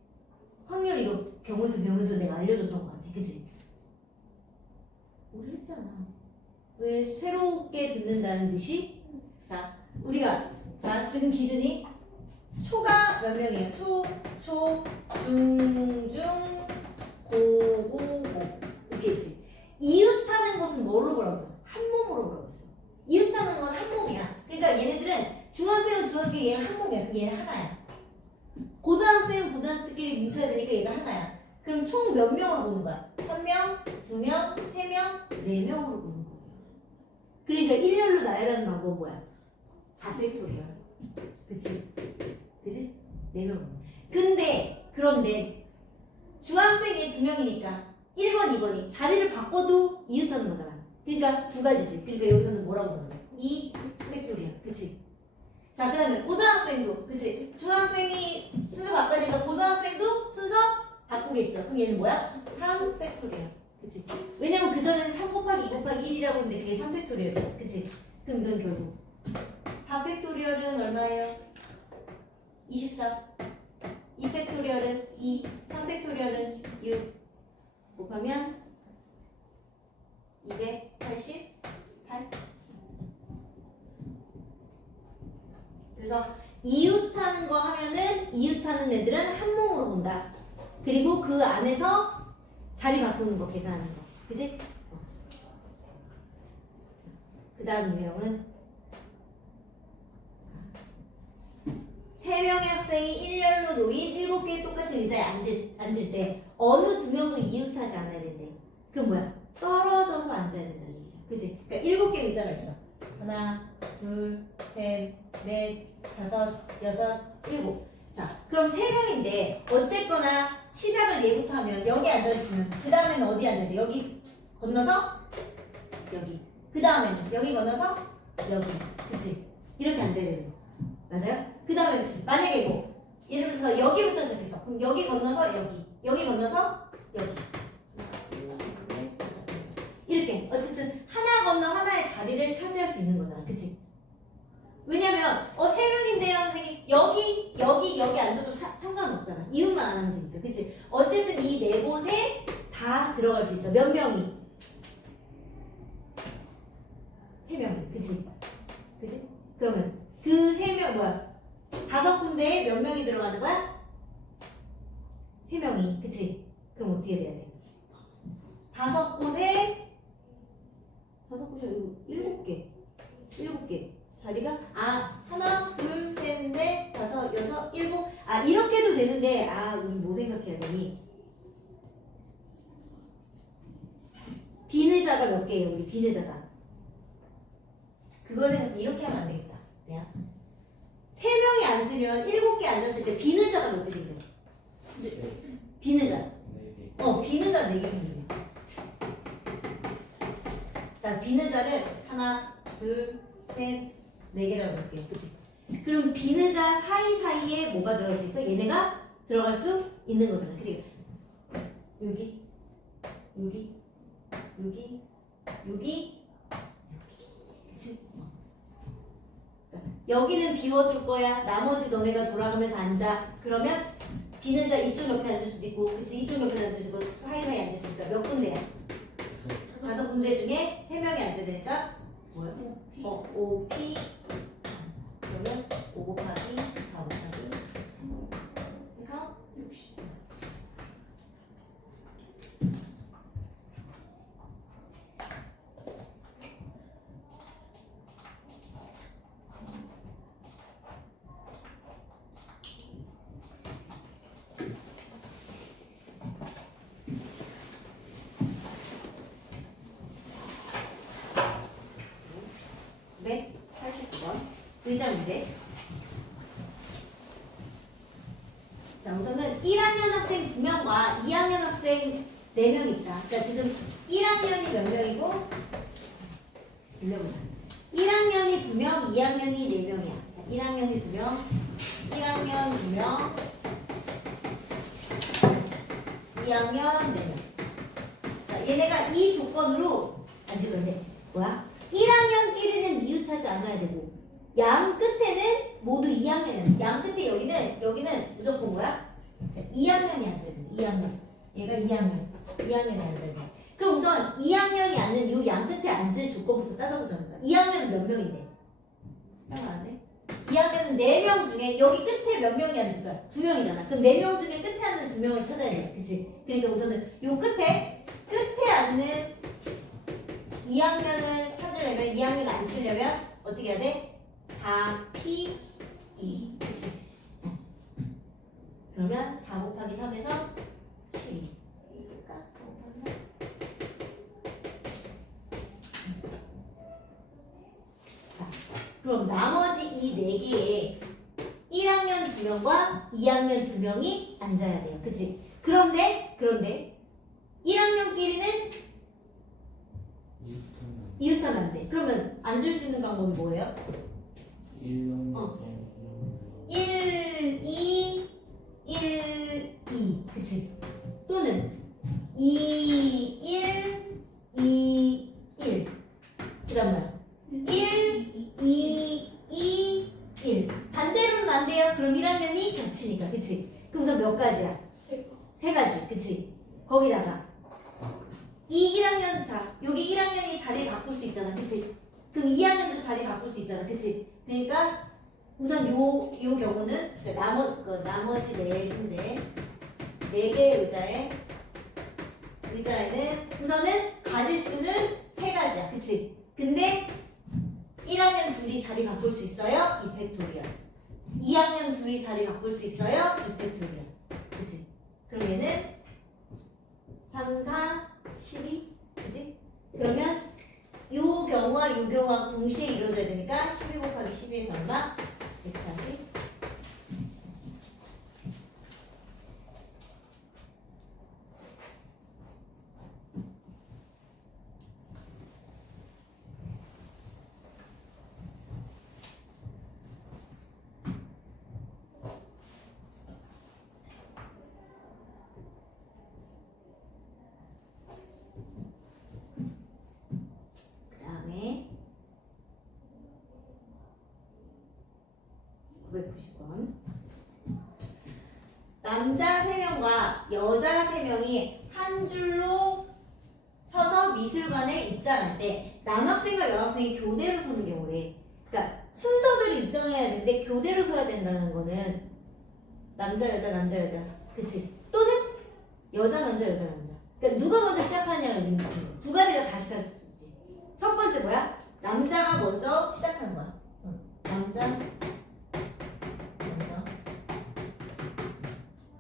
확률 이거 경우수 배우면서 내가 알려줬던 것 같아. 그치? 우리 했잖아. 왜 새롭게 듣는다는 듯이? 자, 우리가 자 지금 기준이 초가 몇 명이에요? 초, 중, 고, 이렇게 있지. 이웃하는 것은 뭐로 보라고 했어? 한 몸으로 보라고 했어. 이웃하는 건 한 몸이야. 그러니까 얘네들은 중학생은 중학생끼리 얘가 한 몸이야. 그럼 얘는 하나야. 고등학생은 고등학생끼리 뭉쳐야 되니까 얘가 하나야. 그럼 총 몇 명으로 보는 거야? 1명, 2명, 3명, 4명으로 보는 거야. 그러니까 일렬로 나열하는 방법은 뭐야? 4팩토리얼. 그치? 그치? 4명. 그런데 중학생이 2명이니까 1번, 2번이 자리를 바꿔도 이웃하는 거잖아. 그러니까 두 가지지. 그러니까 여기서는 뭐라고 보는 거야? 2팩토리얼. 그치? 자, 그 다음에 고등학생도. 그치? 중학생이 순서 바꾸니까 고등학생도 순서 바꾸겠죠. 그럼 얘는 뭐야? 3팩토리얼. 그치? 왜냐면 그전에는 3 곱하기 2 곱하기 1이라고 했는데 그게 3팩토리얼이야. 그치? 그럼 이건 결국 4팩토리얼은 얼마예요? 24. 2팩토리얼은 2. 3팩토리얼은 6. 곱하면 288. 그래서 이웃하는 거 하면은 이웃하는 애들은 한 몸으로 본다. 그리고 그 안에서 자리 바꾸는 거 계산하는 거. 그지? 그 다음 유형은 3명의 학생이 일렬로 놓인 7개의 똑같은 의자에 앉을 때 어느 2명도 이웃하지 않아야 된대. 그럼 뭐야? 떨어져서 앉아야 된다는 얘기죠. 그지? 그러니까 7개 의자가 있어. 하나, 둘, 셋, 넷, 다섯, 여섯, 일곱. 자, 그럼 3명인데 어쨌거나 시작을 얘부터 하면 여기 앉아있으면 그 다음에는 어디 앉아야 돼? 여기 건너서 여기. 그 다음에는 여기 건너서 여기. 그치? 이렇게 앉아야 되는 거. 맞아요? 그 다음에 만약에 이거 예를 들어서 여기부터 시작했어. 그럼 여기 건너서 여기. 여기 건너서 여기. 이렇게 어쨌든 하나 건너 하나의 자리를 차지할 수 있는 거잖아. 그치? 왜냐면 3명인데요 선생님 여기 앉아도 상관없잖아. 이웃만 안 하면 되니까. 그치? 어쨌든 이 4곳에 다 들어갈 수 있어. 몇 명이? 3명이. 그치? 그치? 그러면 그 3명 뭐야? 5군데에 몇 명이 들어가는 거야? 3명이. 그치? 그럼 어떻게 돼야 돼? 5곳에 7개 자리가 하나, 둘, 셋, 넷, 다섯, 여섯, 일곱. 이렇게도 되는데 우리 뭐 생각해야 되니? 비의자가 몇 개예요? 우리 비의자가 그걸 생각 이렇게 하면 안 되겠다. 야. 3명이 앉으면 7개 앉았을 때 비의자가 몇 개 생겨? 비의자. 비의자 4개 생기네. 자, 비의자를 하나, 둘, 셋, 4개라고 볼게요. 그치? 그럼 비의자 사이사이에 뭐가 들어갈 수 있어? 얘네가 들어갈 수 있는 거잖아. 그치? 여기, 여기, 여기, 여기, 그치? 여기는 비워둘 거야. 나머지 너네가 돌아가면서 앉아. 그러면 비의자 이쪽 옆에 앉을 수도 있고, 그치? 이쪽 옆에 앉을 수도 있고, 사이사이에 앉을 수 있으니까 몇 군데야? 5군데 중에 3명이 앉아야 되니까 뭐야? 5p 3. 그러면 5 곱하기 4 곱하기 3. 그래서 60. 네, 89번. 의자 문제. 자, 우선은 1학년 학생 2명과 2학년 학생 4명 있다. 그러니까 지금 1학년이 몇 명이고, 빌려보자. 1학년이 2명, 2학년이 4명이야. 자, 1학년이 2명, 1학년 2명, 2학년 4명. 자, 얘네가 이 조건으로 안 찍었는데, 뭐야? 1학년끼리는 이웃하지 않아야 되고 양 끝에는 모두 2학년이야. 양 끝에 여기는 무조건 뭐야? 2학년이 앉아야 돼. 2학년. 얘가 2학년이 앉아야 돼. 그럼 우선 2학년이 앉는 요 양 끝에 앉을 조건부터 따져보자는 거야. 2학년은 몇 명인데? 생각 안 해? 2학년은 4명 중에 여기 끝에 몇 명이 앉을 거야? 2명이잖아. 그럼 4명 중에 끝에 앉는 2명을 찾아야 되지. 그치? 그러니까 우선은 요 끝에 앉는 2학년을 찾으려면 2학년 앉히려면 어떻게 해야 돼? 4p 2 그치? 그러면 4 곱하기 3에서 12 있을까? 4 곱하기 3 자, 그럼 나머지 이 4개에 1학년 2명과 2학년 2명이 앉아야 돼요. 그치? 그런데 1학년끼리는 이웃하면 안 돼. 그러면 앉을 수 있는 방법이 뭐예요? 1, 2, 1, 2. 그치? 또는 2, 1, 2, 1. 그 다음 뭐야? 1, 2, 2, 1. 반대로는 안 돼요. 그럼 1학년이 겹치니까. 그치? 그럼 우선 몇 가지야? 3가지. 그치? 거기다가 이 1학년, 자, 여기 1학년이 자리를 바꿀 수 있잖아. 그치? 그럼 2학년도 자리 바꿀 수 있잖아. 그치? 그러니까 우선 요 경우는 나머지 4개인데 4개의 의자에는 우선은 가질 수는 3가지야. 그치? 근데 1학년 둘이 자리 바꿀 수 있어요? 2팩토리얼. 2학년 둘이 자리 바꿀 수 있어요? 2팩토리얼. 그치? 그럼 얘는 3, 4, 12? 그지? 그러면 요 경우와 요 경우가 동시에 이루어져야 되니까 12 곱하기 12에서 얼마? 140. 그다음에 990번. 남자 3명과 여자 3명이 한 줄로 서서 미술관에 입장할 때 남학생과 여학생이 교대로 서는 경우래. 그러니까 순서대로 입장을 해야 되는데 교대로 서야 된다는 거는 남자 여자 그치? 또는 여자 남자. 그러니까 누가 먼저 시작하냐가 있는 거야. 두 가지가 다 시작할 수 있지. 첫 번째 뭐야? 남자가 먼저 시작하는 거야.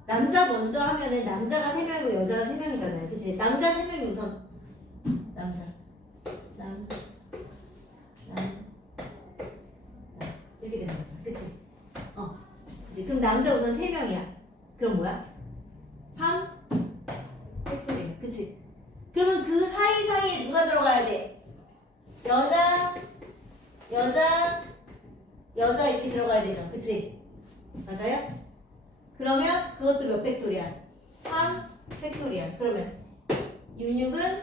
남자 먼저 하면은 남자가 3명이고 여자가 3명이잖아요. 그치? 남자 3명이 우선 남자 이렇게 되는 거죠. 그치? 그치? 그럼 남자 우선 3명이야. 그럼 뭐야? 3 팩토리야. 그치? 그러면 그 사이사이에 누가 들어가야 돼? 여자 이렇게 들어가야 되죠. 그치? 맞아요? 그러면 그것도 몇 팩토리야? 3 팩토리야. 그러면 66은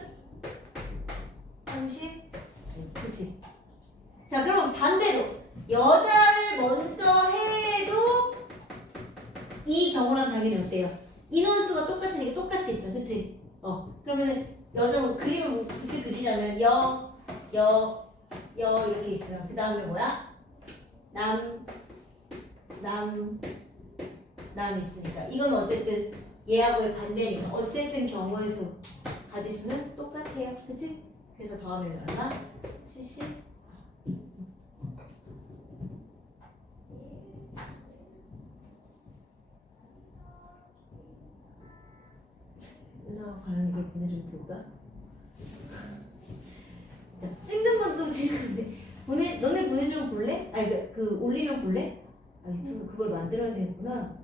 30. 그치? 자, 그러면 반대로 여자를 먼저 해도 이 경우랑 당연히 어때요? 인원수가 똑같으니까 똑같겠죠. 그치? 그러면은 여자 그림을 굳이 그리려면 여 이렇게 있으면 그 다음에 뭐야? 남 있으니까 이건 어쨌든 얘하고의 반대니까 어쨌든 경우의 수 가지수는 똑같아요. 그치? 그래서 더하면 얼마? 70. 은하와 과연 이걸 보내주면 볼까? 자, 찍는 건 또 지금 너네 보내주면 볼래? 아니 그 올리면 볼래? 아 유튜브 그걸 만들어야 되겠구나.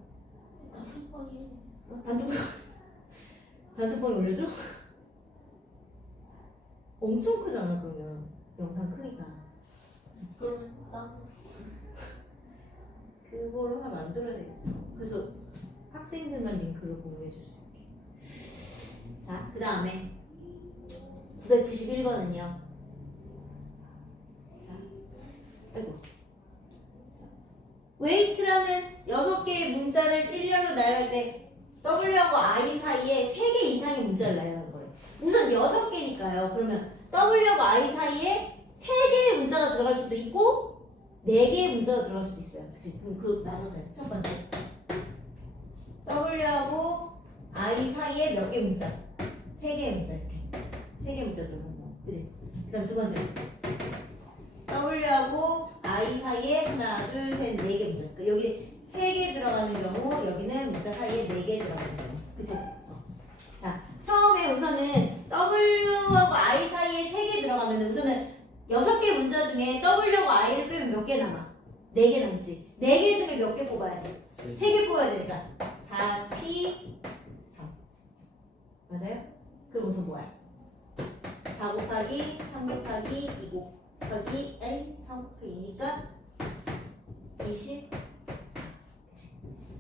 단톡방에 단톡방에 올려줘? 엄청 크잖아 그러면 영상 크기가. 그러면 나 그걸 하나 만들어야 되겠어. 그래서 학생들만 링크를 공유해줄 수 있게. 자, 그 다음에 991번은요. 자, 아이고. 웨이트라는 6개의 문자를 일렬로 나열할 때 W하고 I 사이에 3개 이상의 문자를 나열하는 거예요. 우선 6개니까요. 그러면 W하고 I 사이에 3개의 문자가 들어갈 수도 있고 4개의 문자가 들어갈 수도 있어요. 그치? 그럼 그 나눠서요. 첫 번째 W하고 I 사이에 몇 개 문자? 3개의 문자 이렇게 3개 문자 들어가는 거. 그치? 그 다음 두 번째 W하고 I 사이에 하나, 둘, 셋, 4개 문자. 그러니까 여기 3개 들어가는 경우, 여기는 문자 사이에 4개 들어가는 경우. 그치? 자, 처음에 우선은 W하고 I 사이에 3개 들어가면 우선은 6개 문자 중에 W하고 I를 빼면 몇 개 남아? 4개 남지. 4개 중에 몇 개 뽑아야 돼? 3개 뽑아야 되니까 4P 3 맞아요? 그럼 우선 뭐야? 4 곱하기 3 곱하기 2 곱하기 A 3 곱하기 2니까 20.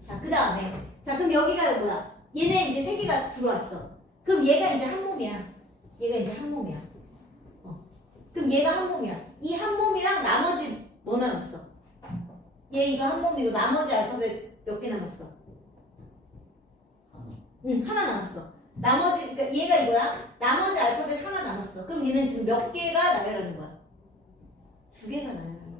자, 그 다음에 자 그럼 여기가 뭐야? 얘네 이제 3개가 들어왔어. 그럼 얘가 이제 한 몸이야. 얘가 이제 한 몸이야. 그럼 얘가 한 몸이야. 이 한 몸이랑 나머지 뭐 남았어? 얘 이거 한 몸이고 나머지 알파벳 몇 개 남았어? 응, 하나 남았어. 나머지 그러니까 얘가 이거야. 나머지 알파벳 하나 남았어. 그럼 얘는 지금 몇 개가 나열하는 거야? 2개가 나열하는 거야.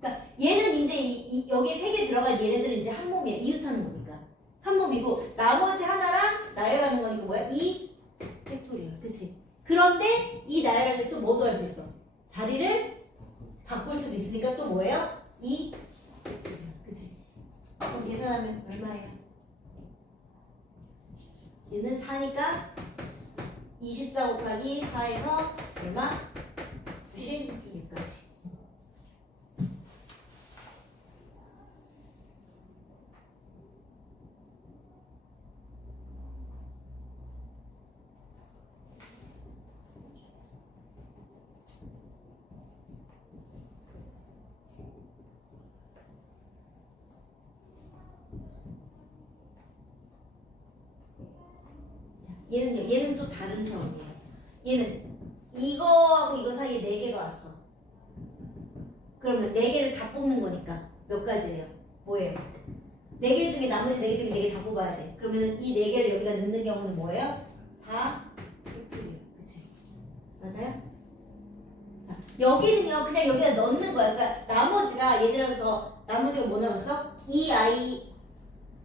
그러니까 얘는 이제 여기에 3개 들어간 얘네들은 이제 한 몸이야. 이웃하는 거니까 한 몸이고 나머지 하나랑 나열하는 거니까 뭐야? 이 팩토리야. 그치? 그런데 이 나열할 때 또 뭐도 할 수 있어? 자리를 바꿀 수도 있으니까 또 뭐예요? 이 그치? 그럼 계산하면 얼마예요? 얘는 4니까 24 곱하기 4에서 얼마? 96까지. 얘는 또 다른 차원이에요. 얘는 이거하고 이거 사이에 4개가 왔어. 그러면 4개를 다 뽑는 거니까 몇 가지예요? 뭐예요? 4개 중에 나머지 4개 중에 4개 다 뽑아야 돼. 그러면 이 4개를 여기다 넣는 경우는 뭐예요? 4 팩토리얼. 그치? 맞아요? 자, 여기는요 그냥 여기다 넣는 거야. 그러니까 나머지가 예를 들어서 나머지가 뭐 남았어?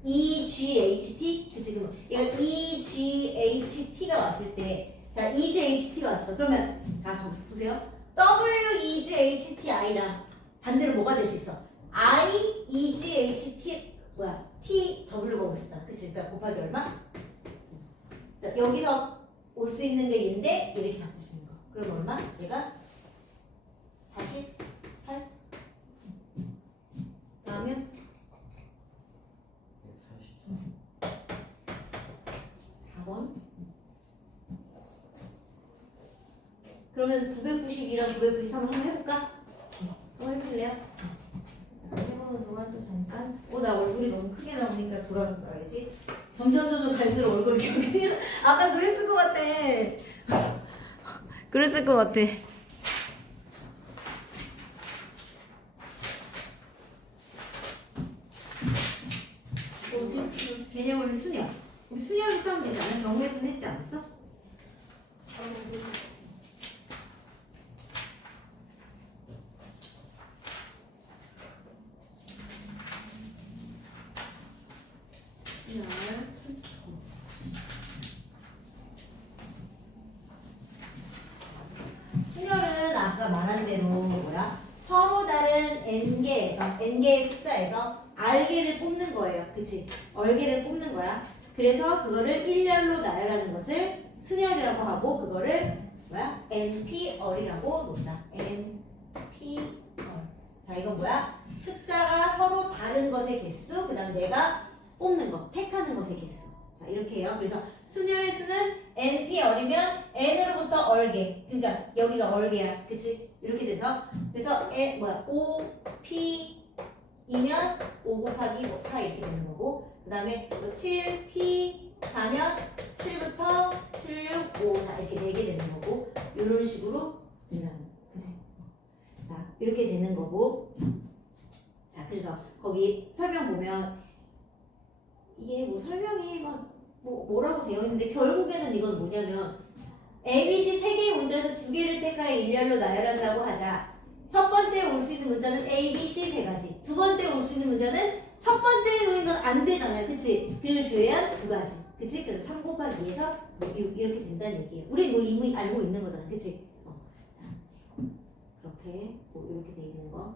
EGHT? 그 지금 이거 EGHT가 왔을 때 자 EGHT가 왔어. 그러면 자 보세요. WEGHTI랑 반대로 뭐가 될 수 있어? IEGHT 뭐야? TW가 올 수 있잖아. 그치? 그러니까 곱하기 얼마? 자, 여기서 올 수 있는 게 얘인데 이렇게 바꿀 수 있는 거. 그럼 얼마? 얘가 48 다음은 4번. 그러면 990이랑 993 한번 해볼까? 한번 해볼래요? 해보는 동안 또 잠깐. 나 얼굴이 너무 크게 나오니까 돌아서 말야지. 점점 갈수록 얼굴 기억이 아까 그랬을 것 같아. 그랬을 것 같아. 개념 원래 수녀. 우리 수녀부터 하면 되지 않아? 경우의 수는 했지 않았어? 아까 말한 대로 뭐야? 서로 다른 n개의 숫자에서 r개를 뽑는 거예요. 그치? r개를 뽑는 거야. 그래서 그거를 일렬로 나열하는 것을 순열이라고 하고 그거를 뭐야? npr이라고 논다. npr. 자, 이건 뭐야? 숫자가 서로 다른 것의 개수, 그 다음 내가 뽑는 거, 택하는 것의 개수. 자, 이렇게 해요. 그래서 순열의 수는 npr이면 n으로부터 얼개. 그러니까 여기가 얼개야. 그치? 이렇게 돼서 그래서 op이면 5 곱하기 4 이렇게 되는 거고 그 다음에 7p 4면 7부터 7, 6, 5, 4 이렇게 4개 되는 거고 이런 식으로 된다는 거. 그치? 자, 이렇게 되는 거고 자, 그래서 거기 설명 보면 이게 뭐 설명이 막 뭐라고 되어 있는데 결국에는 이건 뭐냐면 ABC 3개의 문자에서 2개를 택하여 일렬로 나열한다고 하자. 첫 번째에 올 수 있는 문자는 A, B, C 3가지. 두 번째에 올 수 있는 문자는 첫 번째에 놓인 건 안 되잖아요. 그치? 그를 제외한 2가지. 그치? 그래서 3 곱하기 2에서 6 이렇게 된다는 얘기예요. 우리 뭐 이미 알고 있는 거잖아. 그치? 자, 그렇게 뭐 이렇게 돼 있는 거.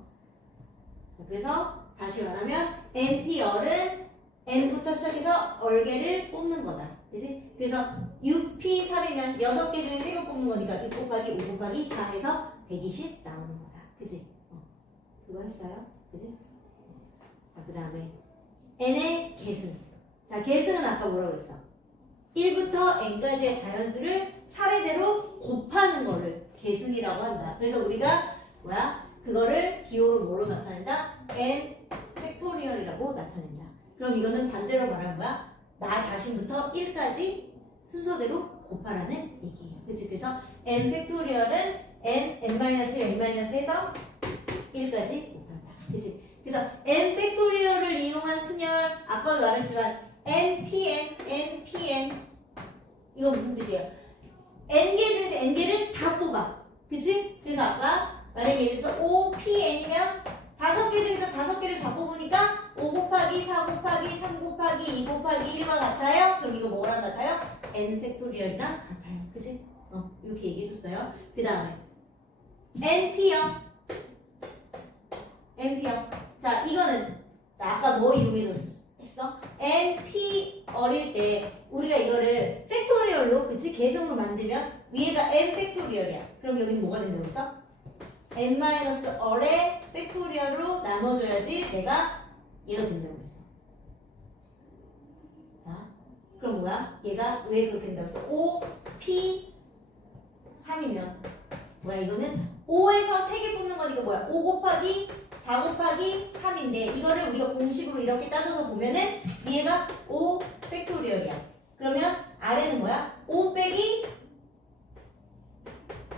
자, 그래서 다시 말하면 NPR은 n부터 시작해서 얼개를 뽑는 거다. 그치? 그래서 6p3이면 6개 중에 3개 뽑는 거니까 6 곱하기 5 곱하기 4 해서 120 나오는 거다. 그치? 그거 했어요? 그치? 자, 그 다음에 n의 계승. 자, 계승은 아까 뭐라고 그랬어? 1부터 n까지의 자연수를 차례대로 곱하는 거를 계승이라고 한다. 그래서 우리가 뭐야? 그거를 기호로 뭐로 나타낸다? n 팩토리얼이라고 나타낸다. 그럼 이거는 반대로 말하는 거야? 나 자신부터 1까지 순서대로 곱하라는 얘기예요. 그치? 그래서 n 팩토리얼은 n-1, n-해서 1까지 곱한다. 그치? 그래서 n 팩토리얼을 이용한 순열 아까도 말했지만 npn 이거 무슨 뜻이에요? n개 중에서 n개를 다 뽑아. 그치? 그래서 아까 만약에 예를 들어서 5pn이면 5개 중에서 5개를 다 뽑으니까 5 곱하기 4 곱하기 3 곱하기 2 곱하기 1과 같아요? 그럼 이거 뭐랑 같아요? n 팩토리얼이랑 같아요. 그치? 이렇게 얘기해줬어요. 그 다음에 np요. 자, 이거는 자, 아까 뭐 이용해줬어? np 어릴 때 우리가 이거를 팩토리얼로 그치? 계승으로 만들면 위에가 n 팩토리얼이야. 그럼 여기는 뭐가 된다고 했어? n-얼의 팩토리얼로 나눠줘야지 내가 얘가 된다고 했어. 자, 그럼 뭐야? 얘가 왜 그렇게 된다고 했어? 5p3이면 뭐야? 이거는 5에서 3개 뽑는 거니까 뭐야? 5 곱하기 4 곱하기 3인데 이거를 우리가 공식으로 이렇게 따져서 보면은 얘가 5 팩토리얼이야. 그러면 아래는 뭐야? 5 빼기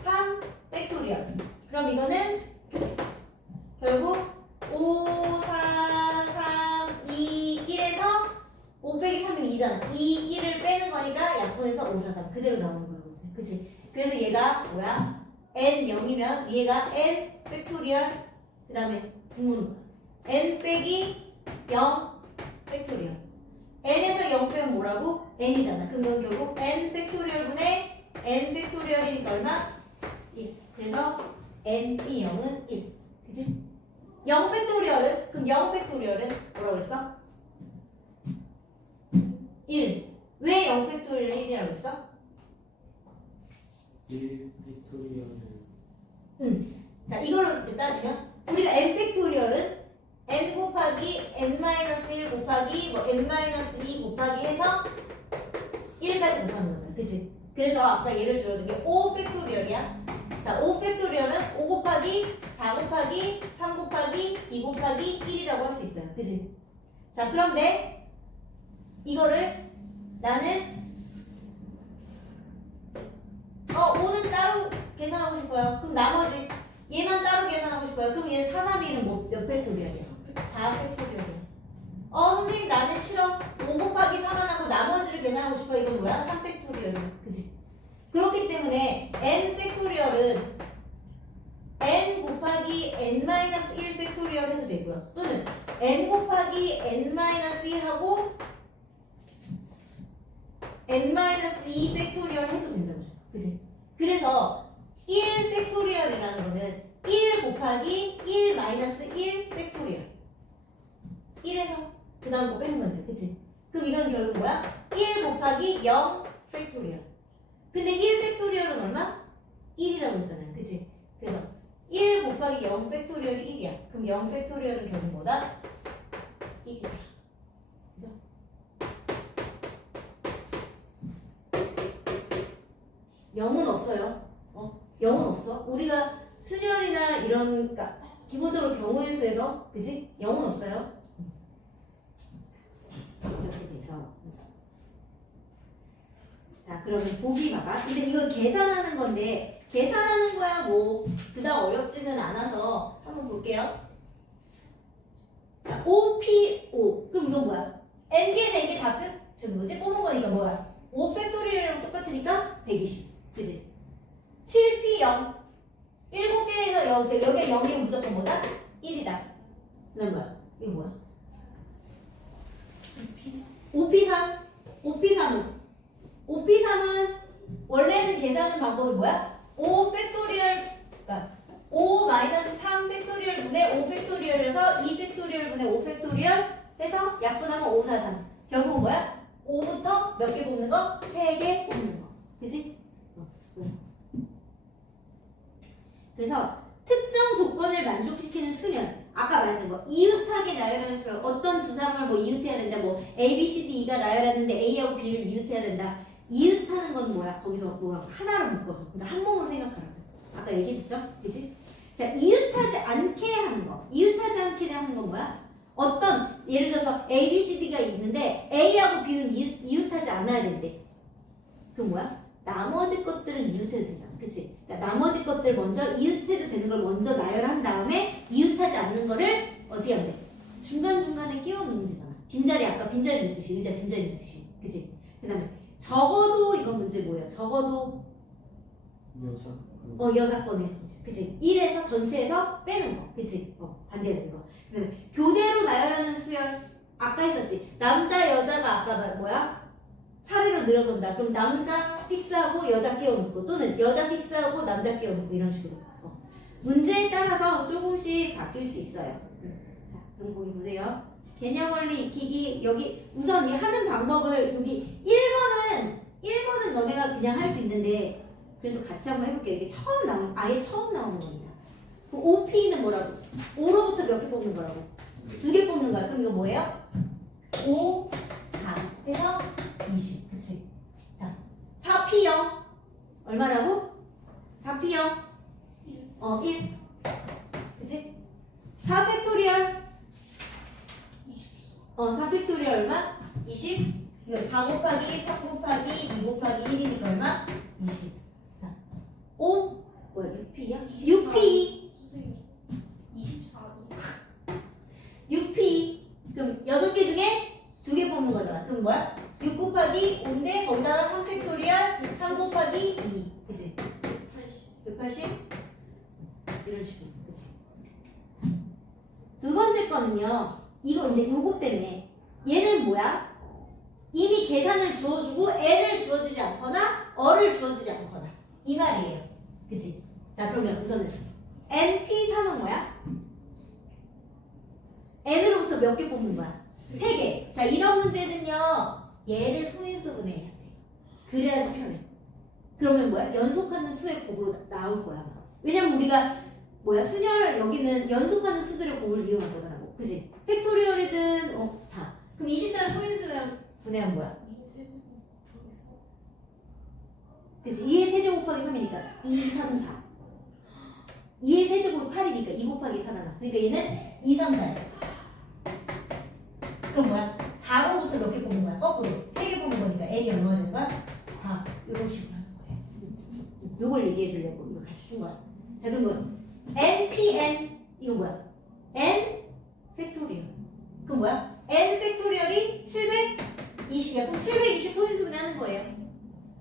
3 팩토리얼. 그럼 이거는 결국 5, 4, 3, 2, 1에서 5 빼기 3이면 2잖아. 2, 1을 빼는 거니까 약분해서 5, 4, 3 그대로 나오는 거라고 했어요. 그치? 그래서 얘가 뭐야? n 0이면 얘가 n 팩토리얼 그 다음에 분모는 n 빼기 0 팩토리얼. n에서 0 빼면 뭐라고? n이잖아. 그러면 결국 n 팩토리얼 분의 n 팩토리얼이니까 얼마? 1. 그래서 n이 0은 1. 그치? 0 팩토리얼은? 그럼 0 팩토리얼은 뭐라고 그랬어? 1. 왜 0 팩토리얼은 1이라고 그랬어? 1 팩토리얼을 자, 이걸로 따지면 우리가 n 팩토리얼은 n 곱하기 n-1 곱하기 뭐 n-2 곱하기 해서 1까지 곱하는 거잖아. 그치? 그래서 아까 예를 들어준 게 5 팩토리얼이야. 자, 5 팩토리얼은 5 곱하기 4 곱하기 3 곱하기 2 곱하기 1이라고 할 수 있어요. 그치? 자, 그런데 이거를 나는 5는 따로 계산하고 싶어요. 그럼 나머지 얘만 따로 계산하고 싶어요. 그럼 얘 4, 3, 1은 몇 팩토리얼이야? 4 팩토리얼이야. 선생님 나는 싫어. 5 곱하기 4만 하고 나머지를 계산하고 싶어. 이건 뭐야? 3 팩토리얼이야. 그치? 그렇기 때문에 n 팩토리얼은 n 곱하기 n-1 팩토리얼 해도 되고요. 또는 n 곱하기 n-1하고 n-2 팩토리얼 해도 된다고 했어. 그치? 그래서 1 팩토리얼이라는 거는 1 곱하기 1 마이너스 1 팩토리얼. 1에서 그 다음 거 빼는 건데, 그치? 그럼 이건 결국 뭐야? 1 곱하기 0 팩토리얼. 근데 1 팩토리얼은 얼마? 1이라고 했잖아요, 그치? 그래서 1 곱하기 0 팩토리얼이 1이야. 그럼 0 팩토리얼은 결국 뭐다? 1이야. 그죠? 영은 없어요. 0은 없어. 우리가 순열이나 이런, 그러니까 기본적으로 경우의 수에서, 그지? 0은 없어요. 이렇게 돼서. 자, 그러면 보기 봐봐. 근데 이걸 계산하는 건데, 계산하는 거야, 뭐, 그다음 어렵지는 않아서 한번 볼게요. 자, OPO. 그럼 이건 뭐야? N개에서 N개 다 저기 뭐지? 뽑은 거니까 뭐야? 5 팩토리얼이랑 똑같으니까 120. 그지? 7P0. 7개에서 0, 여기에 0이면 무조건 뭐다? 1이다. 그 다음 뭐야? 이거 뭐야? OP3. OP3은 원래는 계산하는 방법이 뭐야? 5 팩토리얼, 그러니까 5 마이너스 3 팩토리얼 분의 5 팩토리얼에서 2 팩토리얼 분의 5 팩토리얼 해서 약분하면 5, 4, 3. 결국은 뭐야? 5부터 몇 개 뽑는 거? 3개 뽑는 거. 그치? 그래서 특정 조건을 만족시키는 수열. 아까 말했던 거 이웃하게 나열하는 수열. 어떤 두 사람을 뭐 이웃해야 된다. 뭐 A, B, C, D, E가 나열하는데 A하고 B를 이웃해야 된다. 이웃하는 건 뭐야? 거기서 뭐야? 하나로 묶어서. 근데 한 몸으로 생각하라고. 아까 얘기했죠? 그치? 자, 이웃하지 않게 하는 거. 이웃하지 않게 하는 건 뭐야? 어떤 예를 들어서 A, B, C, D가 있는데 A하고 B는 이웃하지 않아야 된대. 그 뭐야? 나머지 것들은 이웃해도 되잖아. 그치? 그러니까 나머지 것들 먼저 이웃해도 되는 걸 먼저 나열한 다음에 이웃하지 않는 거를 어떻게 하면 돼? 중간중간에 끼워 넣으면 되잖아. 빈자리, 아까 빈자리 넣듯이, 의자 빈자리 넣듯이. 그치? 그 다음에 적어도 이건 문제 뭐예요? 적어도 여사건의 문제. 그치? 1에서 전체에서 빼는 거. 그치? 반대되는 거. 그 다음에 교대로 나열하는 수열. 아까 했었지. 남자, 여자가 아까 뭐야? 차례로 늘어선다. 그럼 남자 픽스하고 여자 끼워놓고 또는 여자 픽스하고 남자 끼워놓고 이런 식으로. 문제에 따라서 조금씩 바뀔 수 있어요. 자, 그럼 거기 보세요. 개념 원리 익히기. 여기 우선 이 하는 방법을 여기 1번은 너네가 그냥 할 수 있는데 그래도 같이 한번 해볼게요. 이게 아예 처음 나오는 겁니다. 그럼 OP는 뭐라고? 5로부터 몇 개 뽑는 거라고? 2개 뽑는 거야. 그럼 이거 뭐예요? 5, 4 해서 20. 그치? 자, 4P0 얼마라고? 4P0 1. 그치? 4 팩토리얼 4 팩토리얼 얼마? 20. 이거 4 곱하기 3 곱하기 2 곱하기 1이니까 얼마? 20. 자, 5 뭐야? 6P야? 6P 선생님 24. 6P 그럼 6개 중에 2개 뽑는 거잖아. 그럼 뭐야? 6 곱하기 5인데 거기다가 3 팩토리얼 3 곱하기 2. 그치? 180? 이런 식으로. 그치? 두 번째 거는요. 이거 이제 요거 때문에 얘는 뭐야? 이미 계산을 주어주고 n을 주어주지 않거나 어를 주어주지 않거나 이 말이에요. 그치? 자, 그러면 우선은 np3은 뭐야? n으로부터 몇 개 뽑는 거야? 3개. 자, 이런 문제는요. 얘를 소인수분해야 돼. 그래야지 편해. 그러면 뭐야? 연속하는 수의 곱으로 나올 거야. 왜냐면 우리가 뭐야? 수녀를 여기는 연속하는 수들의 곱을 이용할 거잖아. 뭐. 그치? 팩토리얼이든 다. 그럼 24를 소인수면 분해한 뭐야? 그치? 2의 세제 곱하기 3이니까 2, 3, 4. 2의 세제곱이 8이니까 2 곱하기 4잖아. 그러니까 얘는 2, 3, 4야. 그럼 뭐야? 4로부터 몇 개 뽑는 거야? 거꾸로 3개 뽑는 거니까 n이 얼마나 되는 거야? 4. 이런 식으로 하는 거야. 요걸 얘기해 주려고 이거 같이 푼 거야. 자, 그럼 뭐야? npn 이거 뭐야? n 팩토리얼. 그럼 뭐야? n 팩토리얼이 720이야. 그럼 720 소인수분해 하는 거예요.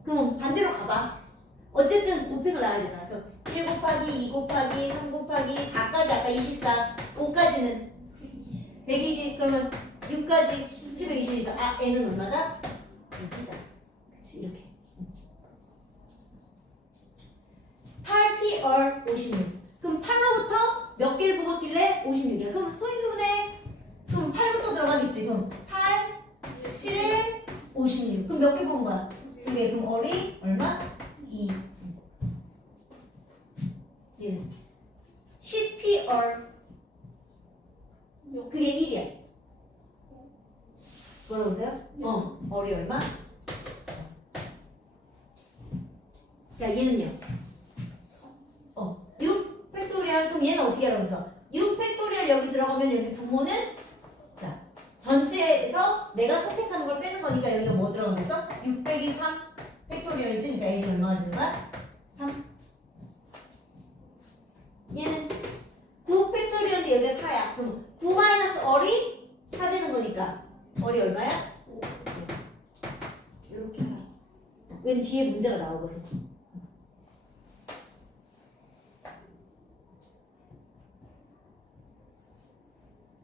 그럼 반대로 가봐. 어쨌든 곱해서 나와야 되잖아. 그럼 1 곱하기 2 곱하기 3 곱하기 4까지 아까 24 5까지는 120 그러면 6까지 720이니까 n은 얼마다? 6이다. 그치 이렇게 8p or 56. 그럼 8로부터 몇 개를 뽑았길래 56이야. 그럼 소인수분해. 그럼 8부터 들어가겠지. 그럼 8, 7에 56. 그럼 몇 개 뽑은 거야? 2개. 그럼 얼이 얼마? 2. 얘는 10p or 그게 1이야. 뭐라고 보세요? 얼이 얼마? 자, 얘는요? 6 팩토리얼. 그럼 얘는 어떻게 하라고 했어? 6 팩토리얼 여기 들어가면 여기 분모는 자, 전체에서 내가 선택하는 걸 빼는 거니까 여기가 뭐 들어가는 거였어? 6 빼기 3 팩토리얼이지? 그러니까 얘는 얼마가 되는 거야? 3. 얘는 9 팩토리얼인데 여기가 4야. 그럼 9 마이너스 얼이 4 되는 거니까 얼이 얼마야? 5. 이렇게 하라. 웬 뒤에 문제가 나오거든.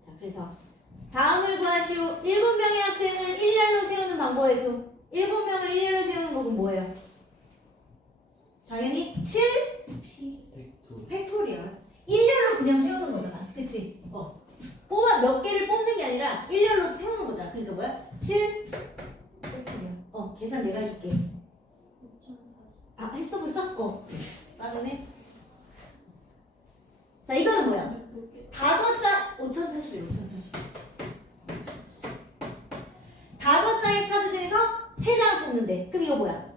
자, 그래서 다음을 구하시오. 7명의 학생을 1열로 세우는 방법의 수. 7명을 1열로 세우는 법은 뭐예요? 당연히 7 벡터. 팩토리얼. 1열로 그냥 세우는 거잖아. 그치? 뽑아 몇 개를 뽑는 게 아니라 1열로 세우는 거잖아. 그러니까 뭐야? 7 팩토리얼. 계산 내가 해줄게. 5,040. 아, 했어 벌써? 빠르네. 자, 이거는 뭐야? 5장 5,041. 5장의 카드 중에서 3장을 뽑는데 그럼 이거 뭐야?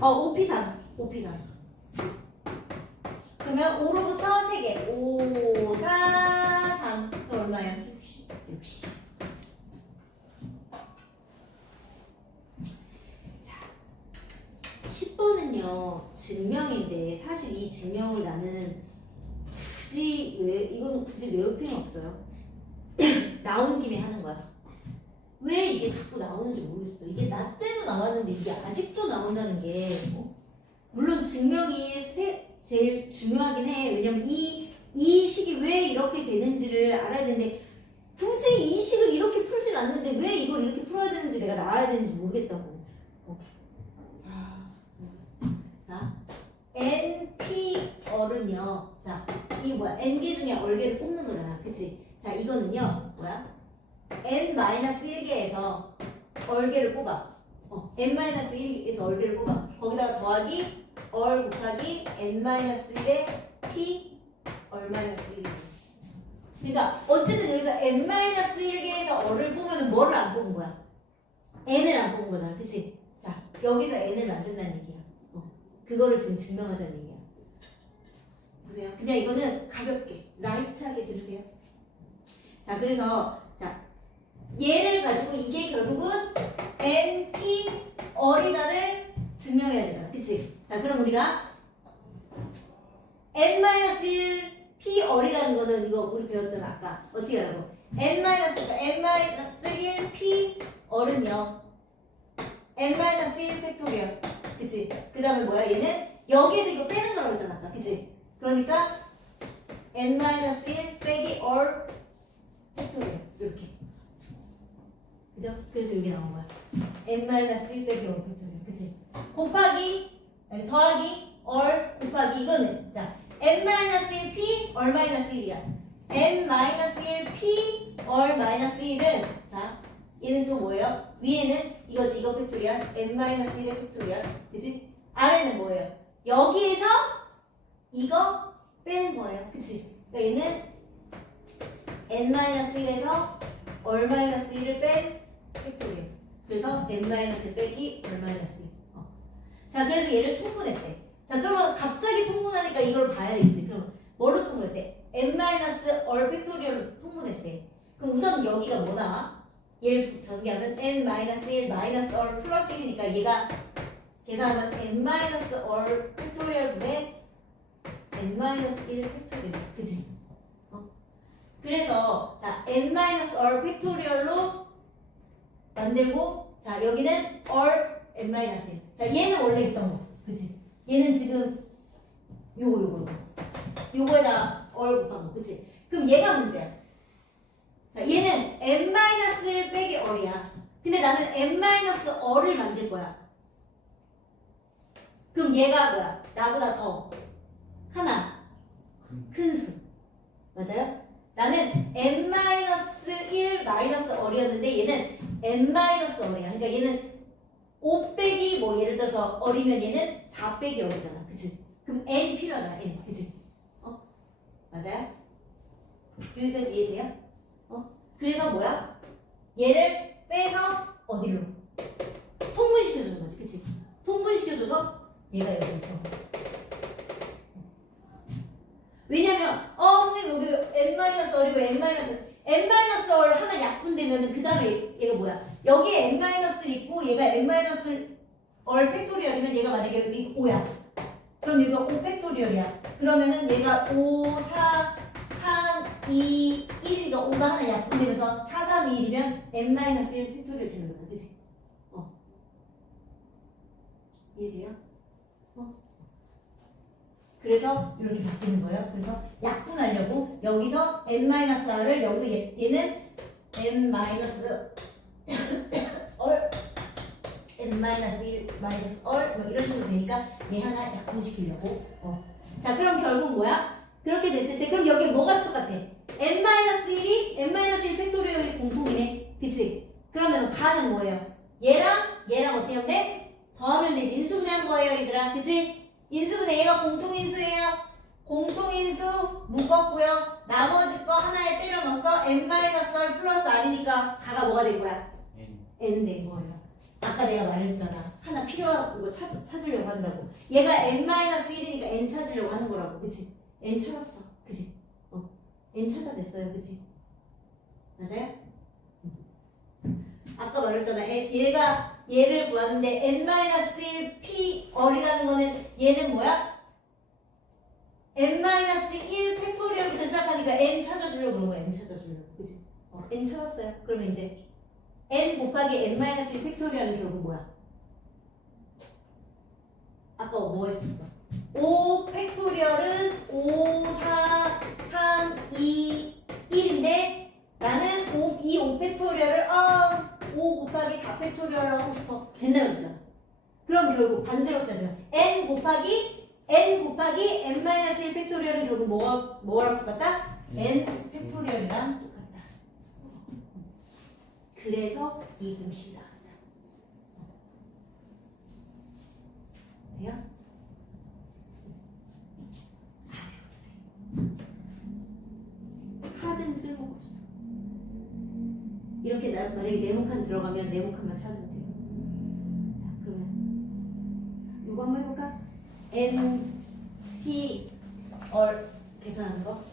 5P3 그러면 5로부터 3개 5, 4, 3 그럼 얼마야? 60. 자, 10번은요 증명인데 사실 이 증명을 나는 이거는 굳이 외울 필요는 없어요. 나온 김에 하는 거야. 왜 이게 자꾸 나오는지 모르겠어. 이게 나 때도 나왔는데 이게 아직도 나온다는 게 물론 증명이 제일 중요하긴 해. 왜냐면 이 식이 왜 이렇게 되는지를 알아야 되는데 굳이 이 식을 이렇게 풀질 않는데 왜 이걸 이렇게 풀어야 되는지 내가 나와야 되는지 모르겠다고. 자, NP 얼은요. 자, 이게 뭐야? N개 중에 얼개를 뽑는 거잖아. 그치? 자, 이거는요. 뭐야? N-1개에서 얼개를 뽑아. N-1에서 얼개를 뽑아. 거기다가 더하기 얼 곱하기 N-1의 P 얼-1. 그러니까 어쨌든 여기서 N-1개에서 얼을 보면 뭐를 안 뽑은 거야? N을 안 뽑은 거잖아. 그치? 자, 여기서 N을 만든다는 얘기야. 그거를 지금 증명하자는 얘기야. 보세요. 그냥 이거는 가볍게, 라이트하게 들으세요. 자, 그래서 자, 얘를 가지고 이게 결국은 NP 어리다를 증명해야 되잖아. 그치? 자, 그럼 우리가 N-1 P 어리라는 거는 이거 우리 배웠잖아. 아까. 어떻게 하라고? N-1 P 어른요. N-1 팩토리얼. 그치? 그 다음에 뭐야? 얘는 여기에서 이거 빼는 거라고 했잖아. 아까. 그치? 그러니까 N-1 빼기 얼 팩토리얼. 이렇게. 그죠? 그래서 여기 나온 거야. N-1 빼기 얼 팩토리얼. 그치? 곱하기, 아니, 더하기, 얼, 곱하기, 이거는. 자, N-1 P, 얼-1이야. N-1 P, 얼-1은, 자, 얘는 또 뭐예요? 위에는 이거지, 이거 팩토리얼. N-1의 팩토리얼. 그치? 아래는 뭐예요? 여기에서 이거 빼는 거예요. 그치? 그러니까 얘는 N-1에서 얼-1을 뺀 팩토리얼. 그래서 N-1 빼기 얼-1. 자, 그래서 얘를 통분했대. 자, 그러면 갑자기 통분하니까 이걸 봐야겠지. 그럼 뭐로 통분했대? N-얼 팩토리얼로 통분했대. 그럼 우선 여기가 뭐 나와? 얘를 전개하면 N-1 마이너스 얼 플러스 1이니까 얘가 계산하면 N-얼 팩토리얼 분의 N-1 팩토리얼. 그치? 그래서 자, N-얼 팩토리얼로 만들고 자, 여기는 얼 N-1. 자, 얘는 원래 있던 거. 그치? 얘는 지금 요거에다 얼 곱한 거. 그치? 그럼 얘가 문제야. 자, 얘는 N-를 빼기 얼이야. 근데 나는 N-얼을 만들 거야. 그럼 얘가 뭐야? 나보다 더 하나 큰 수. 맞아요? 나는 n-1 마이너스 얼이었는데 얘는 n-얼이야. 그러니까 얘는 5 빼기 뭐 예를 들어서 얼이면 얘는 4 빼기 얼이잖아. 그치? 그럼 n 필요하다. n. 그치? 맞아요? 여기까지 이해돼요? 그래서 뭐야? 얘를 빼서 어디로? 통분시켜주는 거지. 그치? 통분시켜줘서 얘가 여기 있어. 왜냐면 선생님 여기 n-얼이고 n-얼 하나 약분되면은 그 다음에 얘가 뭐야? 여기에 n-을 있고 얘가 n-얼 팩토리얼이면 얘가 만약에 5야. 그럼 얘가 5 팩토리얼이야. 그러면은 얘가 5, 4, 3, 2, 1이니까 5가 하나 약분되면서 4, 3, 2, 1이면 n-1 팩토리얼 되는 거야. 그치? 이해돼요? 그래서 이렇게 바뀌는 거예요. 그래서 약분하려고 여기서 n-r을 여기서 얘는 n-얼 n-1 얼 뭐 이런 식으로 되니까 얘 하나 약분시키려고. 자 그럼 결국 뭐야? 그렇게 됐을 때 그럼 여기 뭐가 똑같아? n-1이 팩토리얼이 공통이네. 그치? 그러면 가는 뭐예요? 얘랑 어떻게 하면 돼? 더하면 되지. 인수분해한 거예요 얘들아. 그치? 인수분해 얘가 공통인수예요. 공통인수 묶었고요. 나머지 거 하나에 때려 넣었어. n-얼 플러스 r이니까 가가 뭐가 될 거야? n 된 거예요. 아까 내가 말했잖아. 하나 필요한 거 찾으려고 한다고. 얘가 n-1이니까 n 찾으려고 하는 거라고. 그치? n 찾았어. 그치? n 찾아냈어요. 그치? 맞아요? 아까 말했잖아. 얘를 구하는데 n-1 p 얼이라는 거는 얘는 뭐야? n-1 팩토리얼부터 시작하니까 n 찾아주려고 그런 거야. n 찾아주려고. 그치? n 찾았어요. 그러면 이제 n 곱하기 n-1 팩토리얼은 결국 뭐야? 아까 뭐 했었어? 5 팩토리얼은 5, 4, 3, 2, 1인데 나는 5 팩토리얼을 5 곱하기 4 팩토리얼 하고 싶어. 된다 그랬잖아. 그럼 결국 반대로 따지면 n 곱하기 n-1 팩토리얼은 결국 뭐랑 똑같다? n 팩토리얼이랑 똑같다. 그래서 이 공식이 나온다. 돼요? 하등 쓸모가 없어. 이렇게 만약에 네모칸 들어가면 네모칸만 찾으면 돼요. 자, 그러면 이거 한번 해볼까? n, p, 얼 계산하는 거.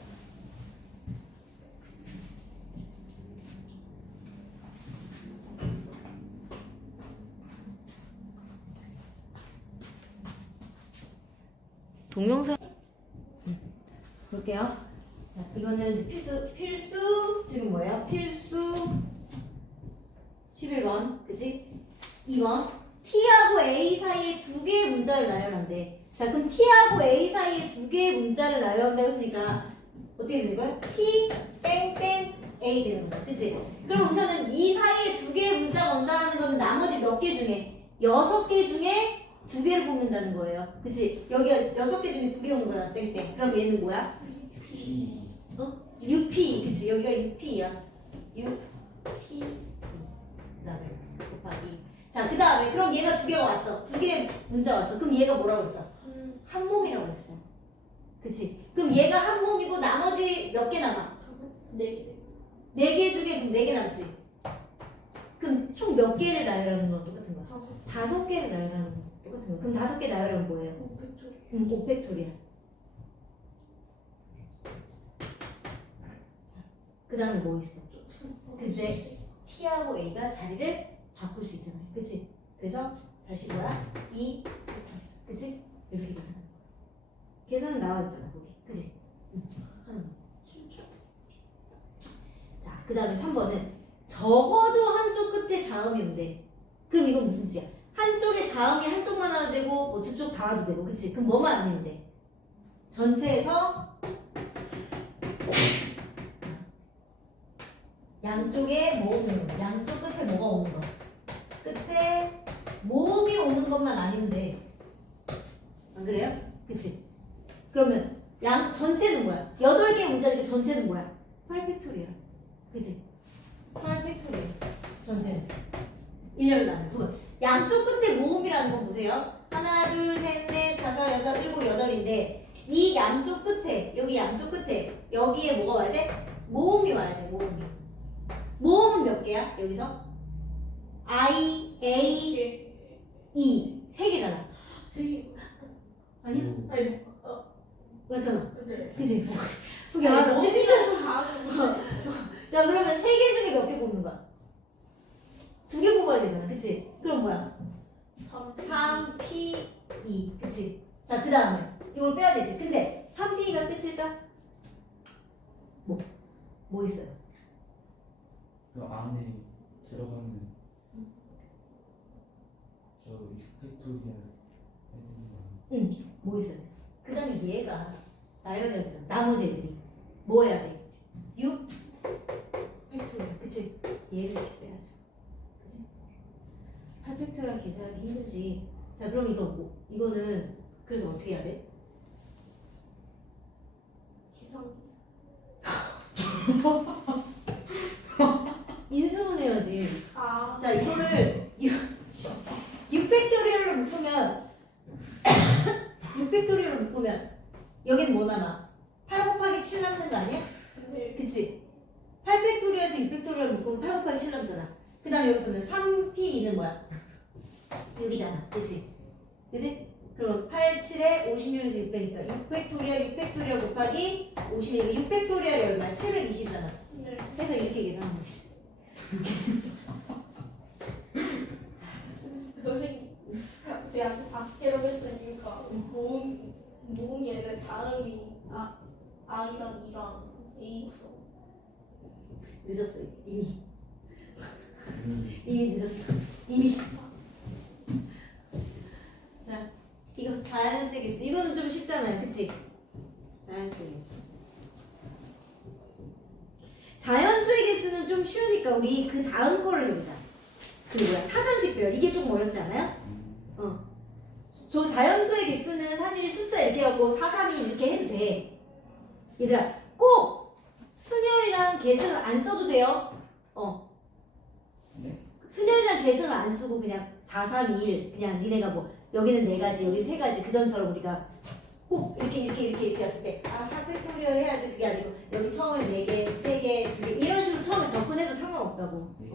동영상 볼게요. 자, 이거는 필수 지금 뭐예요? 필수 11번, 그치? 2번 T하고 A 사이에 두 개의 문자를 나열한대. 자, 그럼 T하고 A 사이에 두 개의 문자를 나열한다고 했으니까 어떻게 되는 거야? T 땡땡 A 되는 거죠, 그치? 그럼 우선은 이 사이에 두 개의 문자가 온다는 거는 나머지 몇 개 중에 6개 중에 두 개를 뽑는다는 거예요. 그치? 여기가 6개 중에 두 개 오는 거야. 땡땡. 그럼 얘는 뭐야? UP. 그치? 여기가 UP야. UP. 그 다음에 곱하기. 자, 그 다음에 그럼 얘가 두 개가 왔어. 두 개의 문자 왔어. 그럼 얘가 뭐라고 했어? 한 몸이라고 했어. 그치? 그럼 얘가 한 몸이고 나머지 몇 개 남아? 4개. 4개 중에 그럼 4개 남지? 그럼 총 몇 개를 나열하는 거랑 똑같은 거야? 5개를 나열하는 거 똑같은 거. 그럼 5개 나열하면 뭐예요? 5팩토리야. 그 다음에 뭐 있어? 근데 T하고 A가 자리를 바꿀 수 있잖아요. 그치? 그래서 다시 뭐야? 2 팩토리야. 그치? 이렇게 계산하는 거야. 계산은 나와 있잖아, 거기. 그치? 하는 거. 자, 그 다음에 3번은 적어도 한쪽 끝에 자음이 온대. 그럼 이건 무슨 뜻이야? 한쪽에 자음이 한쪽만 와도 되고 뭐 두 쪽 다 와도 되고. 그치? 그럼 뭐만 아니면 돼? 전체에서 양쪽에 뭐 오는 거? 양쪽 끝에 뭐가 오는 거? 끝에 모음이 오는 것만 아니면 돼. 안 그래요? 그치? 그러면 양 전체는 뭐야? 8개 문자니까 전체는 뭐야? 8팩토리얼. 그치? 8팩토리얼. 전체는. 1렬로 나는. 그러면 양쪽 끝에 모음이라는 건 보세요. 하나, 둘, 셋, 넷, 다섯, 여섯, 일곱, 여덟인데 이 양쪽 끝에, 여기 양쪽 끝에 여기에 뭐가 와야 돼? 모음이 와야 돼. 모음이. 모음은 몇 개야? 여기서? I, A, E. 3개잖아. 되게 아니야? 아니 맞잖아. 네. 그치? 그게 아니, 알아. 너무 작은 거. 자, 그러면 3개 중에 몇 개 뽑는 거야? 2개 뽑아야 되잖아. 그치? 그럼 뭐야? 3P2. 그치? 자, 그 다음에 이걸 빼야 되지. 근데 3P가 끝일까? 뭐 있어요? 그 안에 들어가는 저 6팩토리얼 해주는 거 응. 뭐 있어요? 그 다음에 얘가 나열해서 나머지 애들이 뭐 해야 돼? 6 팩토리얼. 그치? 얘를 이렇게 빼야죠. 그치? 8팩토리얼 계산하기 힘들지. 자, 그럼 이거 뭐? 이거는 그래서 어떻게 해야 돼? 계산기. 인수분 해야지. 아. 자, 이거를 6팩토리얼로 묶으면 6팩토리얼로 묶으면 여긴 뭐 남아? 8 곱하기 7 남는 거 아니야? 네. 그치? 8팩토리얼에서 6팩토리얼 묶으면 8 곱하기 7 남잖아. 그 다음에 여기서는 3P는 뭐야? 6이잖아. 그치? 그치? 그럼 8, 7에 56에서 600이니까 6팩토리얼, 6팩토리얼 곱하기 50이니까 6팩토리얼이 얼마야? 720이잖아. 네. 해서 이렇게 계산하는 거지. 선생님, 제가 밖에로 했던 이유가 모음이 아니라 자음이 I랑 E랑 A여서. 늦었어 이미. 음. 이미 늦었어. 이미. 자, 이거 자연수의 개수. 이거는 좀 쉽잖아요. 그치? 자연수의 개수. 자연수의 개수는 좀 쉬우니까 우리 그 다음 거를 해보자. 그 뭐야? 사전식별. 이게 조금 어렵지 않아요? 저 자연수의 개수는 사실 숫자 이렇게 하고 4, 3, 2 이렇게 해도 돼. 얘들아, 꼭 순열이랑 계승을 안 써도 돼요. 네? 순열이랑 계승을 안 쓰고 그냥 4, 3, 2, 1 그냥 니네가 뭐 여기는 4가지, 여기 3가지 그 전처럼 우리가 꼭 이렇게 했을 때 아, 4팩토리얼 해야지. 그게 아니고 여기 처음에 4개, 3개, 2개 이런 식으로 처음에 접근해도 상관없다고. 네.